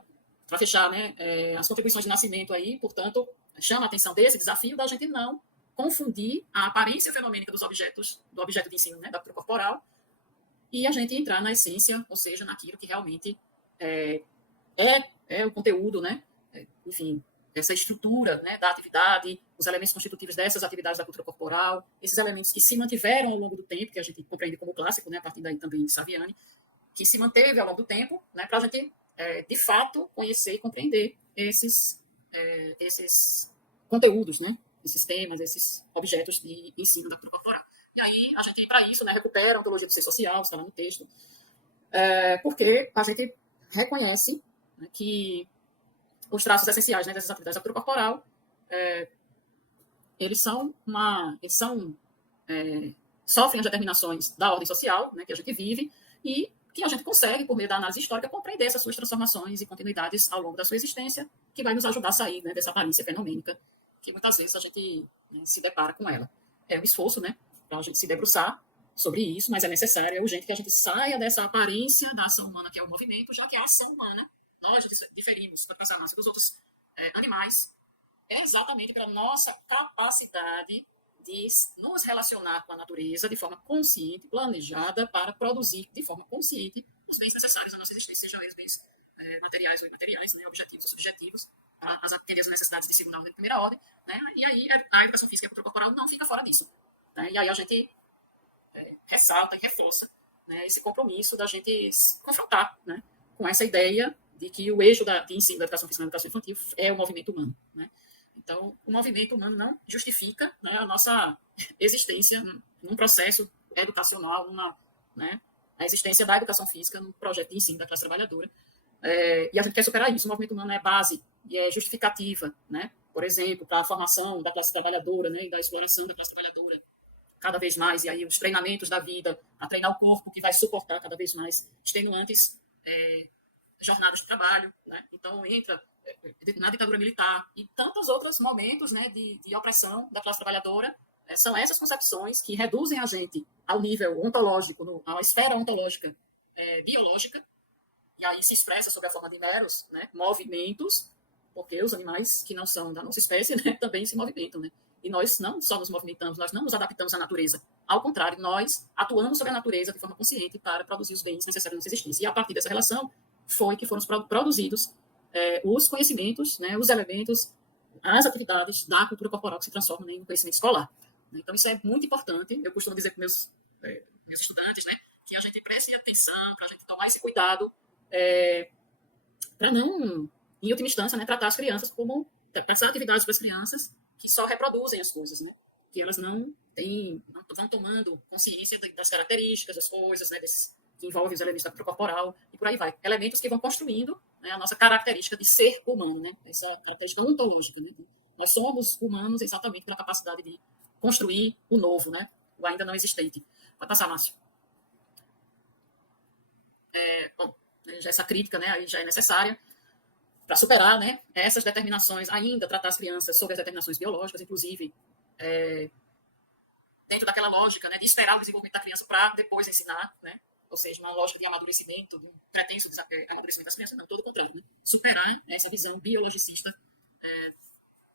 fechar, né, as contribuições de Nascimento aí, portanto, chama a atenção desse desafio da gente não confundir a aparência fenomênica dos objetos, do objeto de ensino, né, da cultura corporal, e a gente entrar na essência, ou seja, naquilo que realmente é o conteúdo, né, enfim, essa estrutura, né, da atividade, os elementos constitutivos dessas atividades da cultura corporal, esses elementos que se mantiveram ao longo do tempo, que a gente compreende como clássico, né, a partir daí também de Saviani, que se manteve ao longo do tempo, né, para a gente, de fato, conhecer e compreender esses conteúdos, né, esses temas, esses objetos de ensino da cultura corporal. E aí, a gente, para isso, né, recupera a ontologia do ser social, está lá no texto, porque a gente reconhece, né, que os traços essenciais, né, dessas atividades da cultura corporal, eles sofrem as determinações da ordem social, né, que a gente vive, e que a gente consegue, por meio da análise histórica, compreender essas suas transformações e continuidades ao longo da sua existência, que vai nos ajudar a sair, né, dessa aparência fenomênica, que muitas vezes a gente, né, se depara com ela. É um esforço, né, para a gente se debruçar sobre isso, mas é necessário, é urgente que a gente saia dessa aparência da ação humana, que é o movimento, já que a ação humana, nós diferimos, para passar a massa dos outros animais, é exatamente pela nossa capacidade de nos relacionar com a natureza de forma consciente, planejada, para produzir de forma consciente os bens necessários à nossa existência, sejam eles bens materiais ou imateriais, né, objetivos ou subjetivos, as atender às necessidades de segunda ordem e primeira ordem, né, e aí a educação física e a cultura corporal não fica fora disso. Né, e aí a gente ressalta e reforça, né, esse compromisso da gente confrontar, né, com essa ideia de que o eixo de ensino da educação física e da educação infantil é o movimento humano. Né? Então, o movimento humano não justifica, né, a nossa existência num processo educacional, né, a existência da educação física num projeto de ensino da classe trabalhadora. E a gente quer superar isso. O movimento humano é base e é justificativa, né, por exemplo, para a formação da classe trabalhadora, né, e da exploração da classe trabalhadora cada vez mais, e aí os treinamentos da vida, a treinar o corpo que vai suportar cada vez mais extenuantes jornadas de trabalho, né? Então entra na ditadura militar e tantos outros momentos, né, de opressão da classe trabalhadora. São essas concepções que reduzem a gente ao nível ontológico, à esfera ontológica biológica, e aí se expressa sob a forma de meros, né, movimentos, porque os animais que não são da nossa espécie, né, também se movimentam, né? E nós não só nos movimentamos, nós não nos adaptamos à natureza. Ao contrário, nós atuamos sobre a natureza de forma consciente para produzir os bens necessários à nossa existência. E a partir dessa relação foi que foram produzidos os conhecimentos, né, os elementos, as atividades da cultura corporal que se transformam em um conhecimento escolar. Então, isso é muito importante. Eu costumo dizer para meus estudantes, né, que a gente preste atenção, para a gente tomar esse cuidado, para não, em última instância, né, tratar as crianças como passar atividades para as crianças que só reproduzem as coisas, né, que elas não vão tomando consciência das características das coisas, né, que envolvem os elementos da cultura corporal, e por aí vai. Elementos que vão construindo, né, a nossa característica de ser humano, né, essa característica ontológica. Né? Nós somos humanos exatamente pela capacidade de construir o novo, né, o ainda não existente. Pode passar, Márcio. Bom, essa crítica, né, aí já é necessária para superar, né, essas determinações, ainda tratar as crianças sobre as determinações biológicas, inclusive dentro daquela lógica, né, de esperar o desenvolvimento da criança para depois ensinar, né, ou seja, uma lógica de amadurecimento, de um pretenso amadurecimento das crianças, não, todo o contrário, né? Superar essa visão biologicista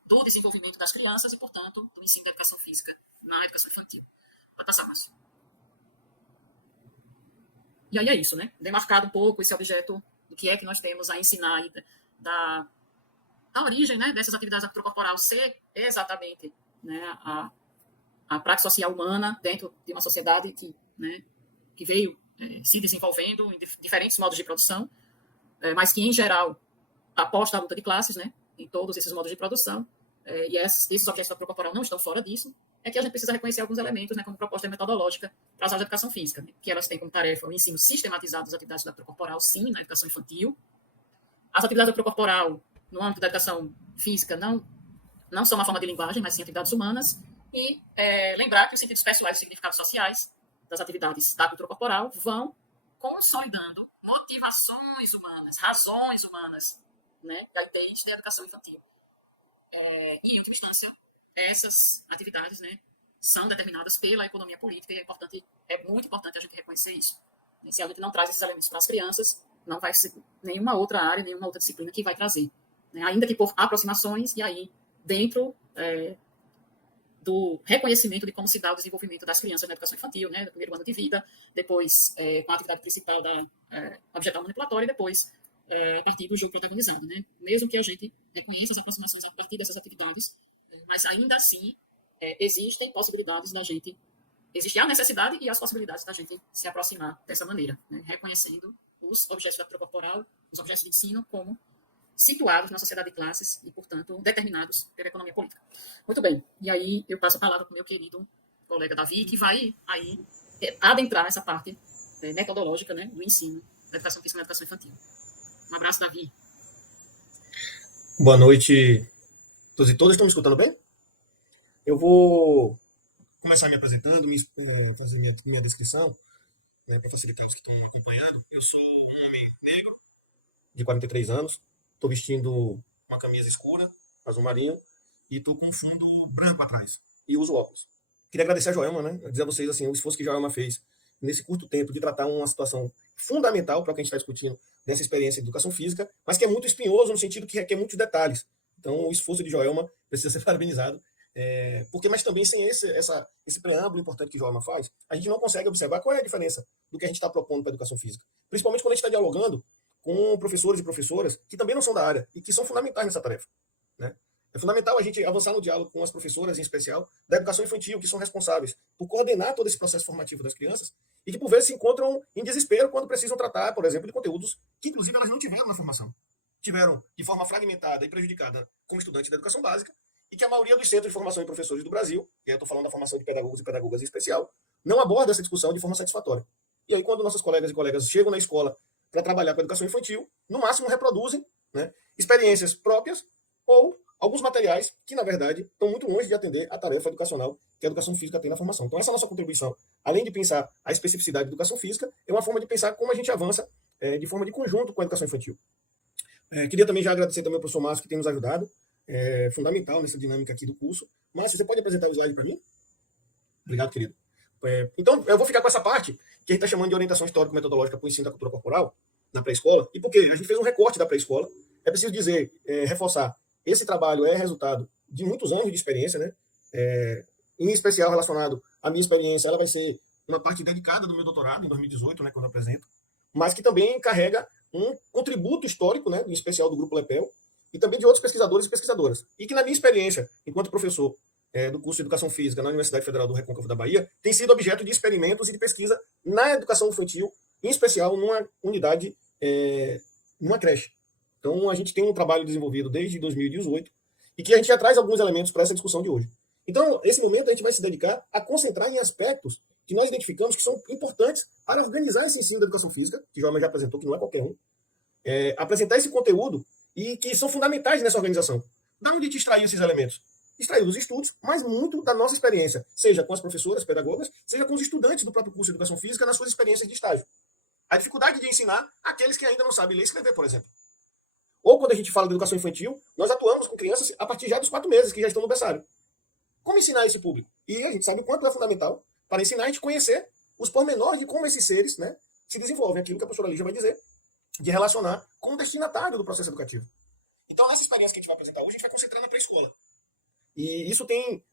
do desenvolvimento das crianças e, portanto, do ensino da educação física na educação infantil. Pode passar, Márcio. E aí é isso, né? Demarcado um pouco esse objeto do que é que nós temos a ensinar aí da origem, né, dessas atividades da cultura corporal ser exatamente, né, a prática social humana dentro de uma sociedade que, né, que veio se desenvolvendo em diferentes modos de produção, mas que, em geral, aposta a luta de classes, né, em todos esses modos de produção, e esses objetos da cultura corporal não estão fora disso, é que a gente precisa reconhecer alguns elementos, né, como proposta metodológica para as aulas de educação física, né, que elas têm como tarefa o ensino sistematizado das atividades da cultura corporal, sim, na educação infantil. As atividades da cultura corporal, no âmbito da educação física, não são uma forma de linguagem, mas sim atividades humanas, e lembrar que os sentidos pessoais e os significados sociais das atividades da cultura corporal vão consolidando motivações humanas, razões humanas, né, que aí desde a educação infantil. E, em última instância, essas atividades, né, são determinadas pela economia política e é muito importante a gente reconhecer isso. Se a gente não traz esses elementos para as crianças, não vai ser nenhuma outra área, nenhuma outra disciplina que vai trazer. Né? Ainda que por aproximações, e aí dentro do reconhecimento de como se dá o desenvolvimento das crianças na educação infantil, né, no primeiro ano de vida, depois com a atividade principal da objetal manipulatória e depois a partir do jogo protagonizado. Né? Mesmo que a gente reconheça as aproximações a partir dessas atividades, mas ainda assim existem possibilidades da gente, existe a necessidade e as possibilidades da gente se aproximar dessa maneira, né? Reconhecendo os objetos da cultura corporal, os objetos de ensino como situados na sociedade de classes e, portanto, determinados pela economia política. Muito bem. E aí eu passo a palavra para o meu querido colega Davi, que vai aí adentrar essa parte metodológica, né, do ensino da educação física e da educação infantil. Um abraço, Davi. Boa noite. Todos e todas estão me escutando bem? Eu vou começar me apresentando, fazer minha descrição, né, para facilitar os que estão acompanhando. Eu sou um homem negro, de 43 anos. Estou vestindo uma camisa escura, azul marinho, e estou com um fundo branco atrás. E uso óculos. Queria agradecer a Joelma, né? Dizer a vocês assim, o esforço que a Joelma fez nesse curto tempo de tratar uma situação fundamental para o que a gente está discutindo dessa experiência de educação física, mas que é muito espinhoso no sentido que requer muitos detalhes. Então, o esforço de Joelma precisa ser parabenizado. Mas também sem esse preâmbulo importante que Joelma faz, a gente não consegue observar qual é a diferença do que a gente está propondo para a educação física. Principalmente quando a gente está dialogando com professores e professoras que também não são da área e que são fundamentais nessa tarefa. Né? É fundamental a gente avançar no diálogo com as professoras, em especial, da educação infantil, que são responsáveis por coordenar todo esse processo formativo das crianças e que, por vezes, se encontram em desespero quando precisam tratar, por exemplo, de conteúdos que, inclusive, elas não tiveram na formação. Tiveram de forma fragmentada e prejudicada como estudantes da educação básica e que a maioria dos centros de formação de professores do Brasil, e eu estou falando da formação de pedagogos e pedagogas em especial, não aborda essa discussão de forma satisfatória. E aí, quando nossas colegas e colegas chegam na escola para trabalhar com a educação infantil, no máximo reproduzem, né, experiências próprias ou alguns materiais que, na verdade, estão muito longe de atender a tarefa educacional que a educação física tem na formação. Então, essa é a nossa contribuição, além de pensar a especificidade da educação física, é uma forma de pensar como a gente avança de forma de conjunto com a educação infantil. Queria também já agradecer também ao professor Márcio, que tem nos ajudado, fundamental nessa dinâmica aqui do curso. Márcio, você pode apresentar o slide para mim? Obrigado, querido. Então, eu vou ficar com essa parte que a gente está chamando de orientação histórico-metodológica para o ensino da cultura corporal na pré-escola. E por quê? A gente fez um recorte da pré-escola. É preciso dizer, reforçar, esse trabalho é resultado de muitos anos de experiência, né? Em especial relacionado à minha experiência, ela vai ser uma parte dedicada do meu doutorado, em 2018, né, quando eu apresento, mas que também carrega um contributo histórico, né, em especial do Grupo Lepel, e também de outros pesquisadores e pesquisadoras. E que, na minha experiência, enquanto professor do curso de Educação Física na Universidade Federal do Recôncavo da Bahia, tem sido objeto de experimentos e de pesquisa na educação infantil, em especial numa unidade, numa creche. Então, a gente tem um trabalho desenvolvido desde 2018 e que a gente já traz alguns elementos para essa discussão de hoje. Então, esse momento a gente vai se dedicar a concentrar em aspectos que nós identificamos que são importantes para organizar esse ensino da educação física, que Joelma já apresentou, que não é qualquer um, apresentar esse conteúdo e que são fundamentais nessa organização. Da onde te extraiu esses elementos? Extraiu dos estudos, mas muito da nossa experiência, seja com as professoras, pedagogas, seja com os estudantes do próprio curso de Educação Física nas suas experiências de estágio. A dificuldade de ensinar aqueles que ainda não sabem ler e escrever, por exemplo. Ou quando a gente fala de educação infantil, nós atuamos com crianças a partir já dos 4 meses, que já estão no berçário. Como ensinar esse público? E a gente sabe o quanto é fundamental para ensinar a gente conhecer os pormenores de como esses seres, né, se desenvolvem, aquilo que a professora Lígia vai dizer, de relacionar com o destinatário do processo educativo. Então, nessa experiência que a gente vai apresentar hoje, a gente vai concentrar na pré-escola. E isso tem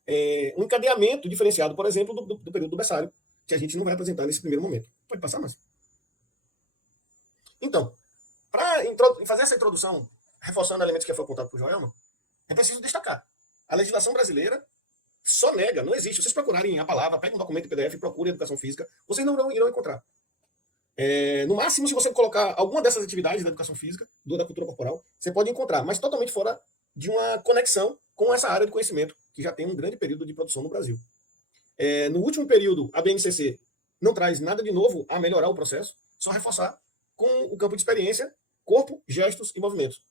um encadeamento diferenciado, por exemplo, do período do berçário, que a gente não vai apresentar nesse primeiro momento. Pode passar, Márcio? Então, para fazer essa introdução, reforçando elementos que foi apontado por Joelma, é preciso destacar. A legislação brasileira só nega, não existe. Se vocês procurarem a palavra, peguem um documento em PDF e procurem educação física, vocês não irão encontrar. No máximo, se você colocar alguma dessas atividades da educação física, da cultura corporal, você pode encontrar, mas totalmente fora de uma conexão com essa área de conhecimento, que já tem um grande período de produção no Brasil. No último período, a BNCC não traz nada de novo a melhorar o processo, só reforçar com o campo de experiência, corpo, gestos e movimentos.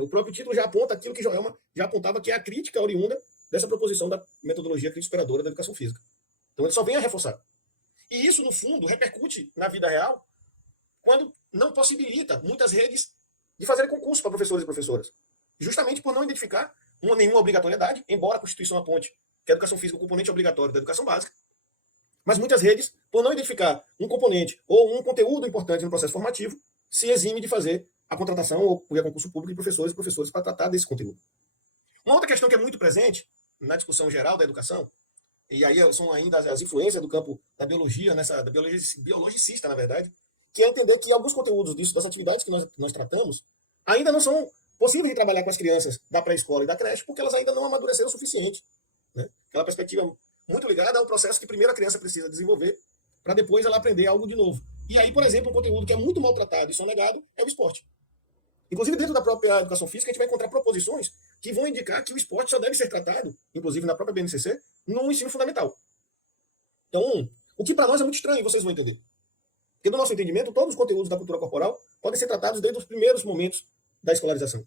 O próprio título já aponta aquilo que Joelma já apontava, que é a crítica oriunda dessa proposição da metodologia crítico-esperadora da educação física. Então, ele só vem a reforçar. E isso, no fundo, repercute na vida real quando não possibilita muitas redes de fazerem concurso para professores e professoras. Justamente por não identificar nenhuma obrigatoriedade, embora a Constituição aponte que a educação física é um componente obrigatório da educação básica, mas muitas redes, por não identificar um componente ou um conteúdo importante no processo formativo, se exime de fazer a contratação ou o concurso público de professores e professores para tratar desse conteúdo. Uma outra questão que é muito presente na discussão geral da educação, e aí são ainda as influências do campo da biologia, da biologia biologicista, na verdade, que é entender que alguns conteúdos disso, das atividades que nós tratamos, ainda não são possíveis de trabalhar com as crianças da pré-escola e da creche, porque elas ainda não amadureceram o suficiente. Né? Aquela perspectiva muito ligada ao processo que primeiro a criança precisa desenvolver para depois ela aprender algo de novo. E aí, por exemplo, um conteúdo que é muito maltratado e sonegado é o esporte. Inclusive, dentro da própria educação física, a gente vai encontrar proposições que vão indicar que o esporte só deve ser tratado, inclusive na própria BNCC, no ensino fundamental. Então, o que para nós é muito estranho, vocês vão entender. Porque, no nosso entendimento, todos os conteúdos da cultura corporal podem ser tratados desde os primeiros momentos da escolarização.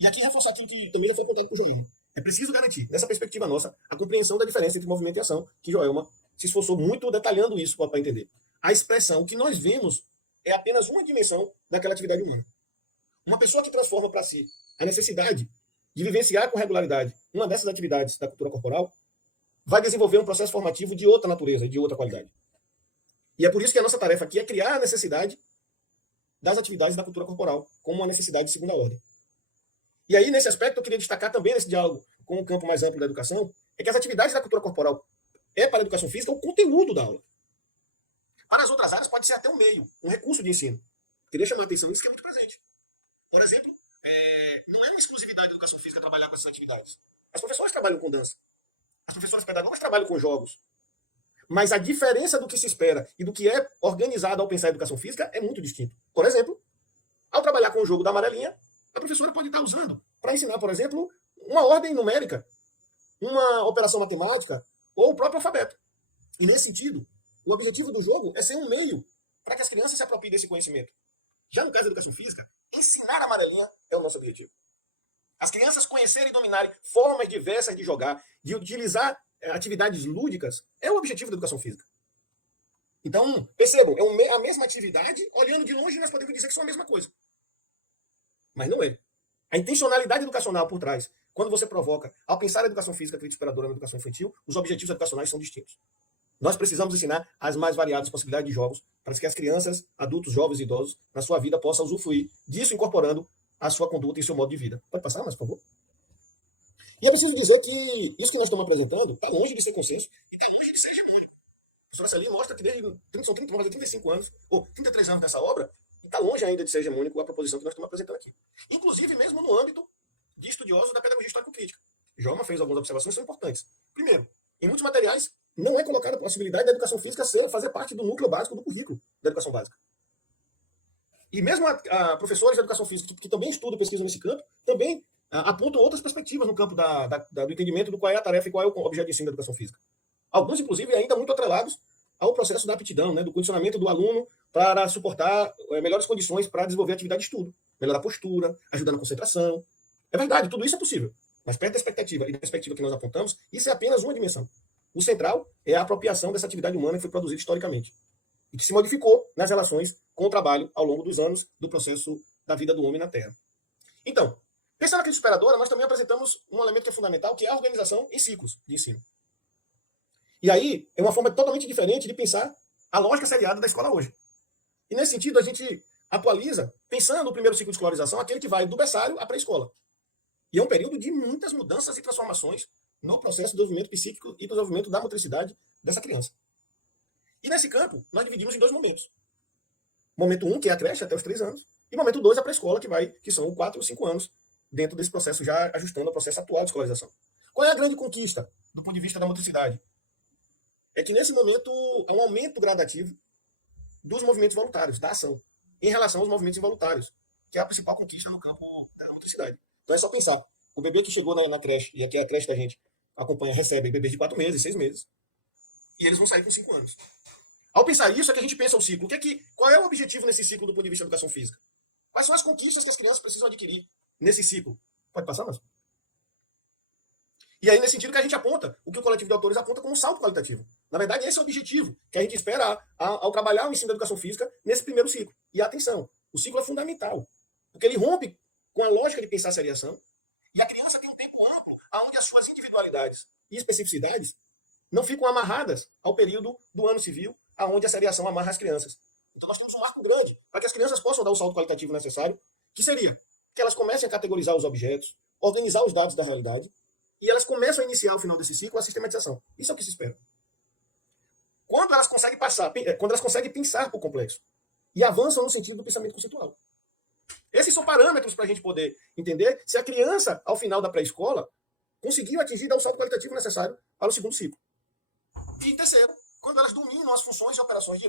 E aqui reforçar aquilo que também já foi apontado por Joelma. É preciso garantir, nessa perspectiva nossa, a compreensão da diferença entre movimento e ação, que Joelma se esforçou muito detalhando isso para entender. A expressão, o que nós vemos, é apenas uma dimensão daquela atividade humana. Uma pessoa que transforma para si a necessidade de vivenciar com regularidade uma dessas atividades da cultura corporal vai desenvolver um processo formativo de outra natureza, de outra qualidade. E é por isso que a nossa tarefa aqui é criar a necessidade das atividades da cultura corporal como uma necessidade de segunda ordem. E aí, nesse aspecto, eu queria destacar também nesse diálogo com o campo mais amplo da educação, é que as atividades da cultura corporal para a educação física o conteúdo da aula. Para as outras áreas pode ser até um meio, um recurso de ensino. Queria chamar a atenção nisso que é muito presente. Por exemplo, não é uma exclusividade da educação física trabalhar com essas atividades. As professoras trabalham com dança. As professoras pedagogas trabalham com jogos. Mas a diferença do que se espera e do que é organizado ao pensar em educação física é muito distinto. Por exemplo, ao trabalhar com o jogo da amarelinha, a professora pode estar usando para ensinar, por exemplo, uma ordem numérica, uma operação matemática ou o próprio alfabeto. E nesse sentido, o objetivo do jogo é ser um meio para que as crianças se apropriem desse conhecimento. Já no caso da educação física, ensinar a amarelinha é o nosso objetivo. As crianças conhecerem e dominarem formas diversas de jogar, de utilizar atividades lúdicas, é o objetivo da educação física. Então, percebam, é a mesma atividade, olhando de longe nós podemos dizer que são a mesma coisa. Mas não é. A intencionalidade educacional por trás, quando você provoca, ao pensar a educação física crítica superadora na educação infantil, os objetivos educacionais são distintos. Nós precisamos ensinar as mais variadas possibilidades de jogos para que as crianças, adultos, jovens e idosos, na sua vida, possam usufruir disso, incorporando a sua conduta e seu modo de vida. Pode passar, mas por favor? E é preciso dizer que isso que nós estamos apresentando está longe de ser consenso e está longe de ser hegemônico. A professora Celine mostra que desde são 35 anos, ou 33 anos nessa obra, e está longe ainda de ser hegemônico a proposição que nós estamos apresentando aqui. Inclusive mesmo no âmbito de estudiosos da pedagogia histórico-crítica. Joelma fez algumas observações que são importantes. Primeiro, em muitos materiais não é colocada a possibilidade da educação física fazer parte do núcleo básico do currículo da educação básica. E mesmo a professores de educação física, que também estudam e pesquisam nesse campo, também apontam outras perspectivas no campo do entendimento do qual é a tarefa e qual é o objeto de ensino da educação física. Alguns, inclusive, ainda muito atrelados ao processo da aptidão, né, do condicionamento do aluno para suportar melhores condições para desenvolver a atividade de estudo, melhorar a postura, ajudar na concentração. É verdade, tudo isso é possível. Mas perto da expectativa e da perspectiva que nós apontamos, isso é apenas uma dimensão. O central é a apropriação dessa atividade humana que foi produzida historicamente e que se modificou nas relações com o trabalho ao longo dos anos do processo da vida do homem na Terra. Então, pensando na crise superadora, nós também apresentamos um elemento que é fundamental, que é a organização em ciclos de ensino. E aí, é uma forma totalmente diferente de pensar a lógica seriada da escola hoje. E nesse sentido, a gente atualiza, pensando no primeiro ciclo de escolarização, aquele que vai do berçário à pré-escola. E é um período de muitas mudanças e transformações no processo de desenvolvimento psíquico e do desenvolvimento da motricidade dessa criança. E nesse campo, nós dividimos em dois momentos. Momento 1, que é a creche até os 3 anos, e momento 2, a pré-escola, que são 4 ou 5 anos, dentro desse processo, já ajustando ao processo atual de escolarização. Qual é a grande conquista do ponto de vista da motricidade? É que nesse momento há um aumento gradativo dos movimentos voluntários, da ação, em relação aos movimentos involuntários, que é a principal conquista no campo da motricidade. Então é só pensar, o bebê que chegou na creche, e aqui a creche da gente acompanha, recebe bebês de 4 meses, 6 meses, e eles vão sair com 5 anos. Ao pensar isso, é que a gente pensa o ciclo. Qual é o objetivo nesse ciclo do ponto de vista da educação física? Quais são as conquistas que as crianças precisam adquirir nesse ciclo? Pode passar, mas? E aí, nesse sentido que a gente aponta, o que o coletivo de autores aponta como salto qualitativo. Na verdade, esse é o objetivo que a gente espera ao trabalhar o ensino da educação física nesse primeiro ciclo. E atenção, o ciclo é fundamental, porque ele rompe com a lógica de pensar a seriação, e a criança tem um tempo amplo onde as suas individualidades e especificidades não ficam amarradas ao período do ano civil, aonde a seriação amarra as crianças. Então nós temos um marco grande para que as crianças possam dar o salto qualitativo necessário, que seria que elas comecem a categorizar os objetos, organizar os dados da realidade, e elas começam a iniciar, ao final desse ciclo, a sistematização. Isso é o que se espera. Quando elas conseguem pensar por complexo e avançam no sentido do pensamento conceitual. Esses são parâmetros para a gente poder entender se a criança, ao final da pré-escola, conseguiu atingir dar o salto qualitativo necessário para o segundo ciclo. E terceiro, quando elas dominam as funções e operações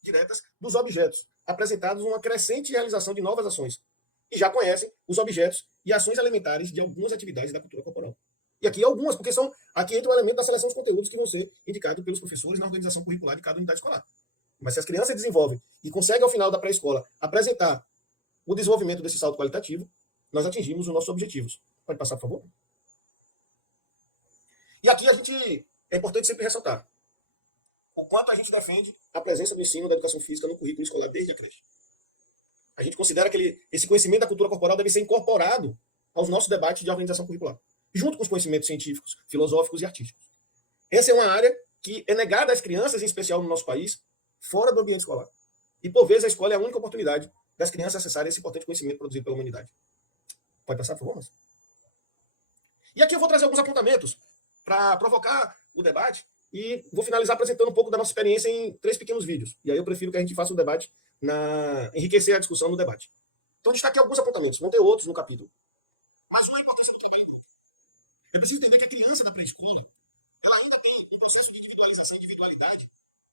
diretas dos objetos, apresentados uma crescente realização de novas ações, e já conhecem os objetos e ações elementares de algumas atividades da cultura corporal. E aqui algumas, porque aqui entra o elemento da seleção dos conteúdos que vão ser indicados pelos professores na organização curricular de cada unidade escolar. Mas se as crianças desenvolvem e conseguem, ao final da pré-escola, apresentar o desenvolvimento desse salto qualitativo, nós atingimos os nossos objetivos. Pode passar, por favor? E aqui é importante sempre ressaltar o quanto a gente defende a presença do ensino da educação física no currículo escolar desde a creche. A gente considera que esse conhecimento da cultura corporal deve ser incorporado aos nossos debates de organização curricular, junto com os conhecimentos científicos, filosóficos e artísticos. Essa é uma área que é negada às crianças, em especial no nosso país, fora do ambiente escolar. E, por vezes, a escola é a única oportunidade das crianças acessarem esse importante conhecimento produzido pela humanidade. Pode passar, por favor, Márcio? E aqui eu vou trazer alguns apontamentos para provocar o debate e vou finalizar apresentando um pouco da nossa experiência em 3 pequenos vídeos. E aí eu prefiro que a gente faça o debate, enriquecer a discussão no debate. Então, destaquei alguns apontamentos, vão ter outros no capítulo. Mas uma importância do trabalho em grupo. Eu preciso entender que a criança da pré-escola, ela ainda tem um processo de individualização e individualidade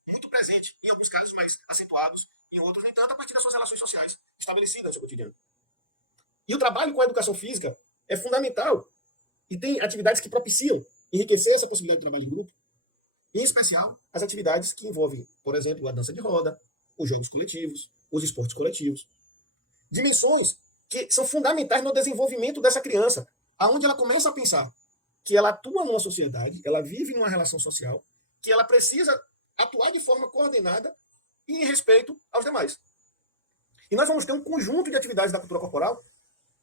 muito presente, em alguns casos mais acentuados, em outros, no entanto, a partir das suas relações sociais estabelecidas no seu cotidiano. E o trabalho com a educação física é fundamental e tem atividades que propiciam enriquecer essa possibilidade de trabalho em grupo, em especial as atividades que envolvem, por exemplo, a dança de roda, os jogos coletivos, os esportes coletivos. Dimensões que são fundamentais no desenvolvimento dessa criança, aonde ela começa a pensar que ela atua numa sociedade, ela vive numa relação social, que ela precisa atuar de forma coordenada e em respeito aos demais. E nós vamos ter um conjunto de atividades da cultura corporal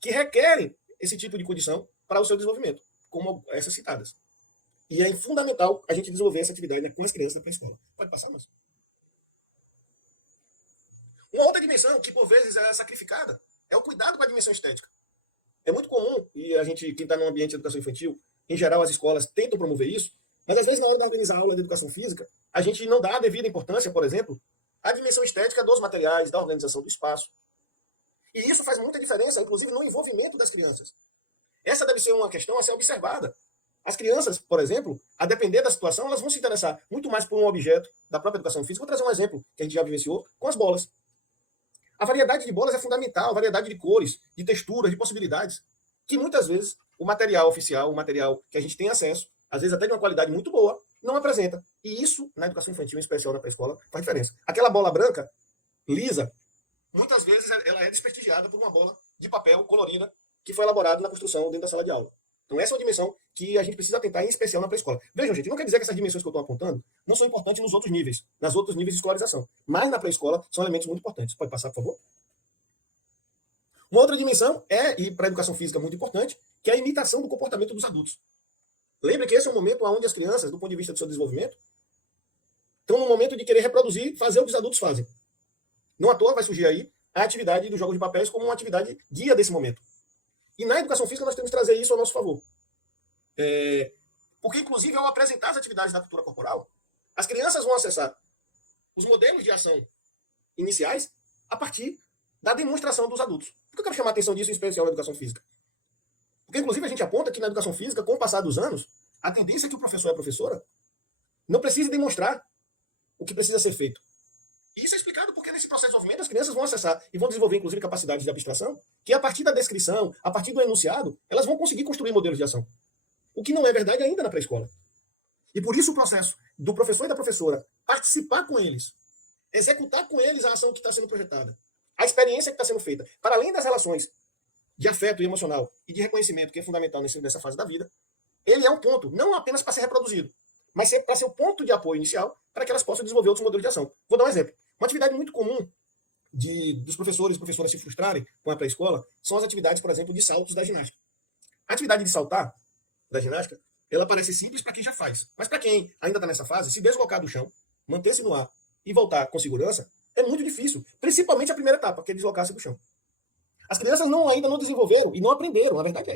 que requerem esse tipo de condição para o seu desenvolvimento, como essas citadas. E é fundamental a gente desenvolver essa atividade com as crianças da pré-escola. Pode passar, Márcio? Uma outra dimensão que, por vezes, é sacrificada é o cuidado com a dimensão estética. É muito comum, e quem está no ambiente de educação infantil, em geral, as escolas tentam promover isso, mas às vezes, na hora de organizar a aula de educação física, a gente não dá a devida importância, por exemplo, à dimensão estética dos materiais, da organização do espaço. E isso faz muita diferença, inclusive, no envolvimento das crianças. Essa deve ser uma questão a ser observada. As crianças, por exemplo, a depender da situação, elas vão se interessar muito mais por um objeto da própria educação física. Vou trazer um exemplo que a gente já vivenciou com as bolas. A variedade de bolas é fundamental, a variedade de cores, de texturas, de possibilidades, que muitas vezes o material oficial, o material que a gente tem acesso, às vezes até de uma qualidade muito boa, não apresenta. E isso, na educação infantil, em especial na pré-escola, faz diferença. Aquela bola branca, lisa, muitas vezes ela é desprestigiada por uma bola de papel colorida que foi elaborada na construção dentro da sala de aula. Então essa é uma dimensão que a gente precisa atentar, em especial na pré-escola. Vejam, gente, não quer dizer que essas dimensões que eu estou apontando não são importantes nos outros níveis, nas outros níveis de escolarização. Mas na pré-escola são elementos muito importantes. Pode passar, por favor? Uma outra dimensão e para a educação física muito importante, que é a imitação do comportamento dos adultos. Lembre que esse é o momento onde as crianças, do ponto de vista do seu desenvolvimento, estão no momento de querer reproduzir, fazer o que os adultos fazem. Não à toa vai surgir aí a atividade dos jogos de papéis como uma atividade guia desse momento. E na educação física nós temos que trazer isso ao nosso favor. Porque, inclusive, ao apresentar as atividades da cultura corporal, as crianças vão acessar os modelos de ação iniciais a partir da demonstração dos adultos. Por que eu quero chamar a atenção disso, em especial na educação física? Porque, inclusive, a gente aponta que na educação física, com o passar dos anos, a tendência é que o professor e a professora não precise demonstrar o que precisa ser feito. E isso é explicado porque nesse processo de desenvolvimento as crianças vão acessar e vão desenvolver, inclusive, capacidades de abstração, que a partir da descrição, a partir do enunciado, elas vão conseguir construir modelos de ação. O que não é verdade ainda na pré-escola. E por isso o processo do professor e da professora participar com eles, executar com eles a ação que está sendo projetada, a experiência que está sendo feita, para além das relações de afeto e emocional e de reconhecimento, que é fundamental nessa fase da vida, ele é um ponto, não apenas para ser reproduzido, mas para ser o ponto de apoio inicial para que elas possam desenvolver outros modelos de ação. Vou dar um exemplo. Uma atividade muito comum dos professores e professoras se frustrarem com a pré-escola são as atividades, por exemplo, de saltos da ginástica. A atividade de saltar da ginástica, ela parece simples para quem já faz, mas para quem ainda está nessa fase, se deslocar do chão, manter-se no ar e voltar com segurança, é muito difícil, principalmente a primeira etapa, que é deslocar-se do chão. As crianças ainda não desenvolveram e não aprenderam. Na verdade,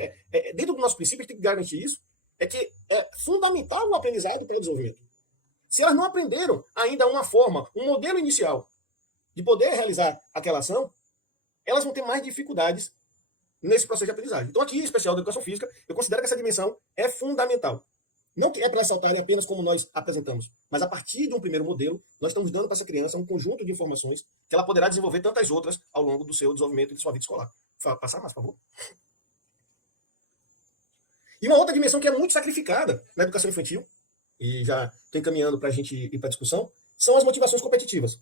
dentro do nosso princípio, a gente tem que garantir isso, é que é fundamental o aprendizado para o desenvolvimento. Se elas não aprenderam ainda uma forma, um modelo inicial de poder realizar aquela ação, elas vão ter mais dificuldades nesse processo de aprendizagem. Então, aqui, em especial da educação física, eu considero que essa dimensão é fundamental. Não que é para saltarem apenas como nós apresentamos, mas a partir de um primeiro modelo, nós estamos dando para essa criança um conjunto de informações que ela poderá desenvolver tantas outras ao longo do seu desenvolvimento e de sua vida escolar. Passar mais, por favor. E uma outra dimensão que é muito sacrificada na educação infantil, e já estou encaminhando para a gente ir para a discussão, são as motivações competitivas.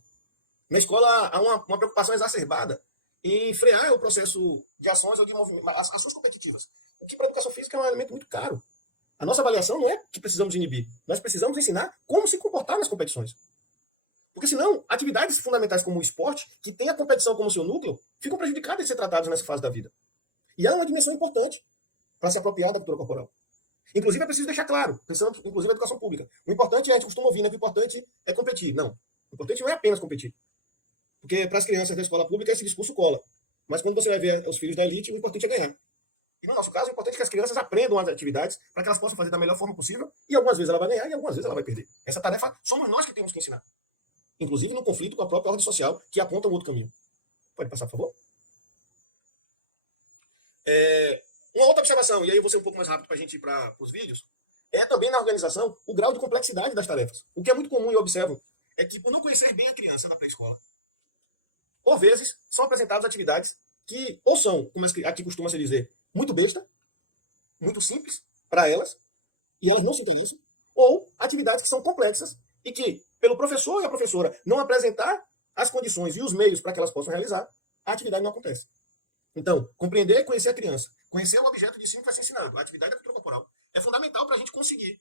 Na escola há uma preocupação exacerbada em frear o processo de ações ou de ações competitivas, o que para a educação física é um elemento muito caro. A nossa avaliação não é que precisamos inibir, nós precisamos ensinar como se comportar nas competições. Porque senão, atividades fundamentais como o esporte, que tem a competição como seu núcleo, ficam prejudicadas de ser tratadas nessa fase da vida. E é uma dimensão importante para se apropriar da cultura corporal. Inclusive, é preciso deixar claro, pensando inclusive na educação pública. O importante é, a gente costuma ouvir, né, que o importante é competir. Não. O importante não é apenas competir. Porque para as crianças da escola pública esse discurso cola. Mas quando você vai ver os filhos da elite, o importante é ganhar. E no nosso caso, o importante é que as crianças aprendam as atividades para que elas possam fazer da melhor forma possível. E algumas vezes ela vai ganhar e algumas vezes ela vai perder. Essa tarefa somos nós que temos que ensinar. Inclusive no conflito com a própria ordem social, que aponta um outro caminho. Pode passar, por favor? Uma outra observação, e aí eu vou ser um pouco mais rápido para a gente ir para os vídeos, é também na organização o grau de complexidade das tarefas. O que é muito comum e eu observo é que, por não conhecer bem a criança na pré-escola, por vezes são apresentadas atividades que ou são, como aqui costuma se dizer, muito besta, muito simples para elas, e elas não se interessam, ou atividades que são complexas e que, pelo professor e a professora não apresentar as condições e os meios para que elas possam realizar, a atividade não acontece. Então, compreender e conhecer a criança, conhecer o objeto de ensino que vai ser ensinado, a atividade da cultura corporal, é fundamental para a gente conseguir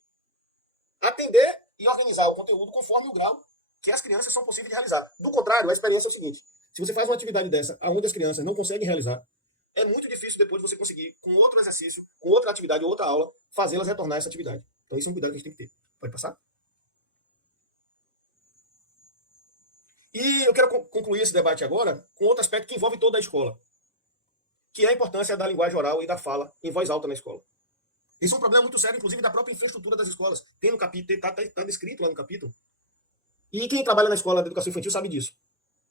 atender e organizar o conteúdo conforme o grau que as crianças são possíveis de realizar. Do contrário, a experiência é o seguinte: se você faz uma atividade dessa, onde as crianças não conseguem realizar, é muito difícil depois você conseguir, com outro exercício, com outra atividade ou outra aula, fazê-las retornar a essa atividade. Então, isso é um cuidado que a gente tem que ter. Pode passar? E eu quero concluir esse debate agora com outro aspecto que envolve toda a escola, que é a importância da linguagem oral e da fala em voz alta na escola. Isso é um problema muito sério, inclusive, da própria infraestrutura das escolas. Tem no capítulo, está descrito lá no capítulo. E quem trabalha na escola de educação infantil sabe disso.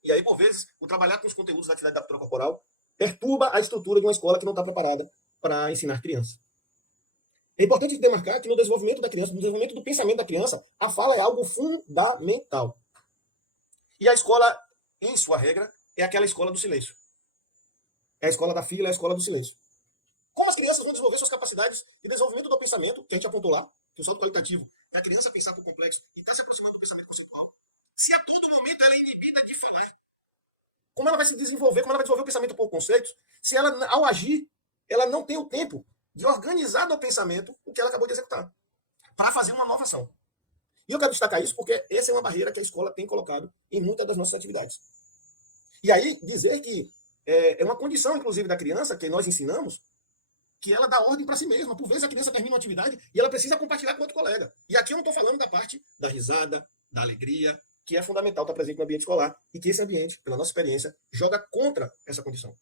E aí, por vezes, o trabalhar com os conteúdos da atividade da cultura corporal perturba a estrutura de uma escola que não está preparada para ensinar crianças. É importante demarcar que no desenvolvimento da criança, no desenvolvimento do pensamento da criança, a fala é algo fundamental. E a escola, em sua regra, é aquela escola do silêncio. É a escola da fila, é a escola do silêncio. Como as crianças vão desenvolver suas capacidades de desenvolvimento do pensamento, que a gente apontou lá, que o salto qualitativo é a criança pensar por complexo e está se aproximando do pensamento conceitual, se a todo momento ela é inibida de falar? Como ela vai se desenvolver, como ela vai desenvolver o pensamento por conceitos, se ela, ao agir, ela não tem o tempo de organizar no pensamento o que ela acabou de executar, para fazer uma nova ação. E eu quero destacar isso porque essa é uma barreira que a escola tem colocado em muitas das nossas atividades. E aí, dizer que é uma condição, inclusive, da criança, que nós ensinamos, que ela dá ordem para si mesma. Por vezes a criança termina uma atividade e ela precisa compartilhar com outro colega. E aqui eu não estou falando da parte da risada, da alegria, que é fundamental estar presente no ambiente escolar, e que esse ambiente, pela nossa experiência, joga contra essa condição.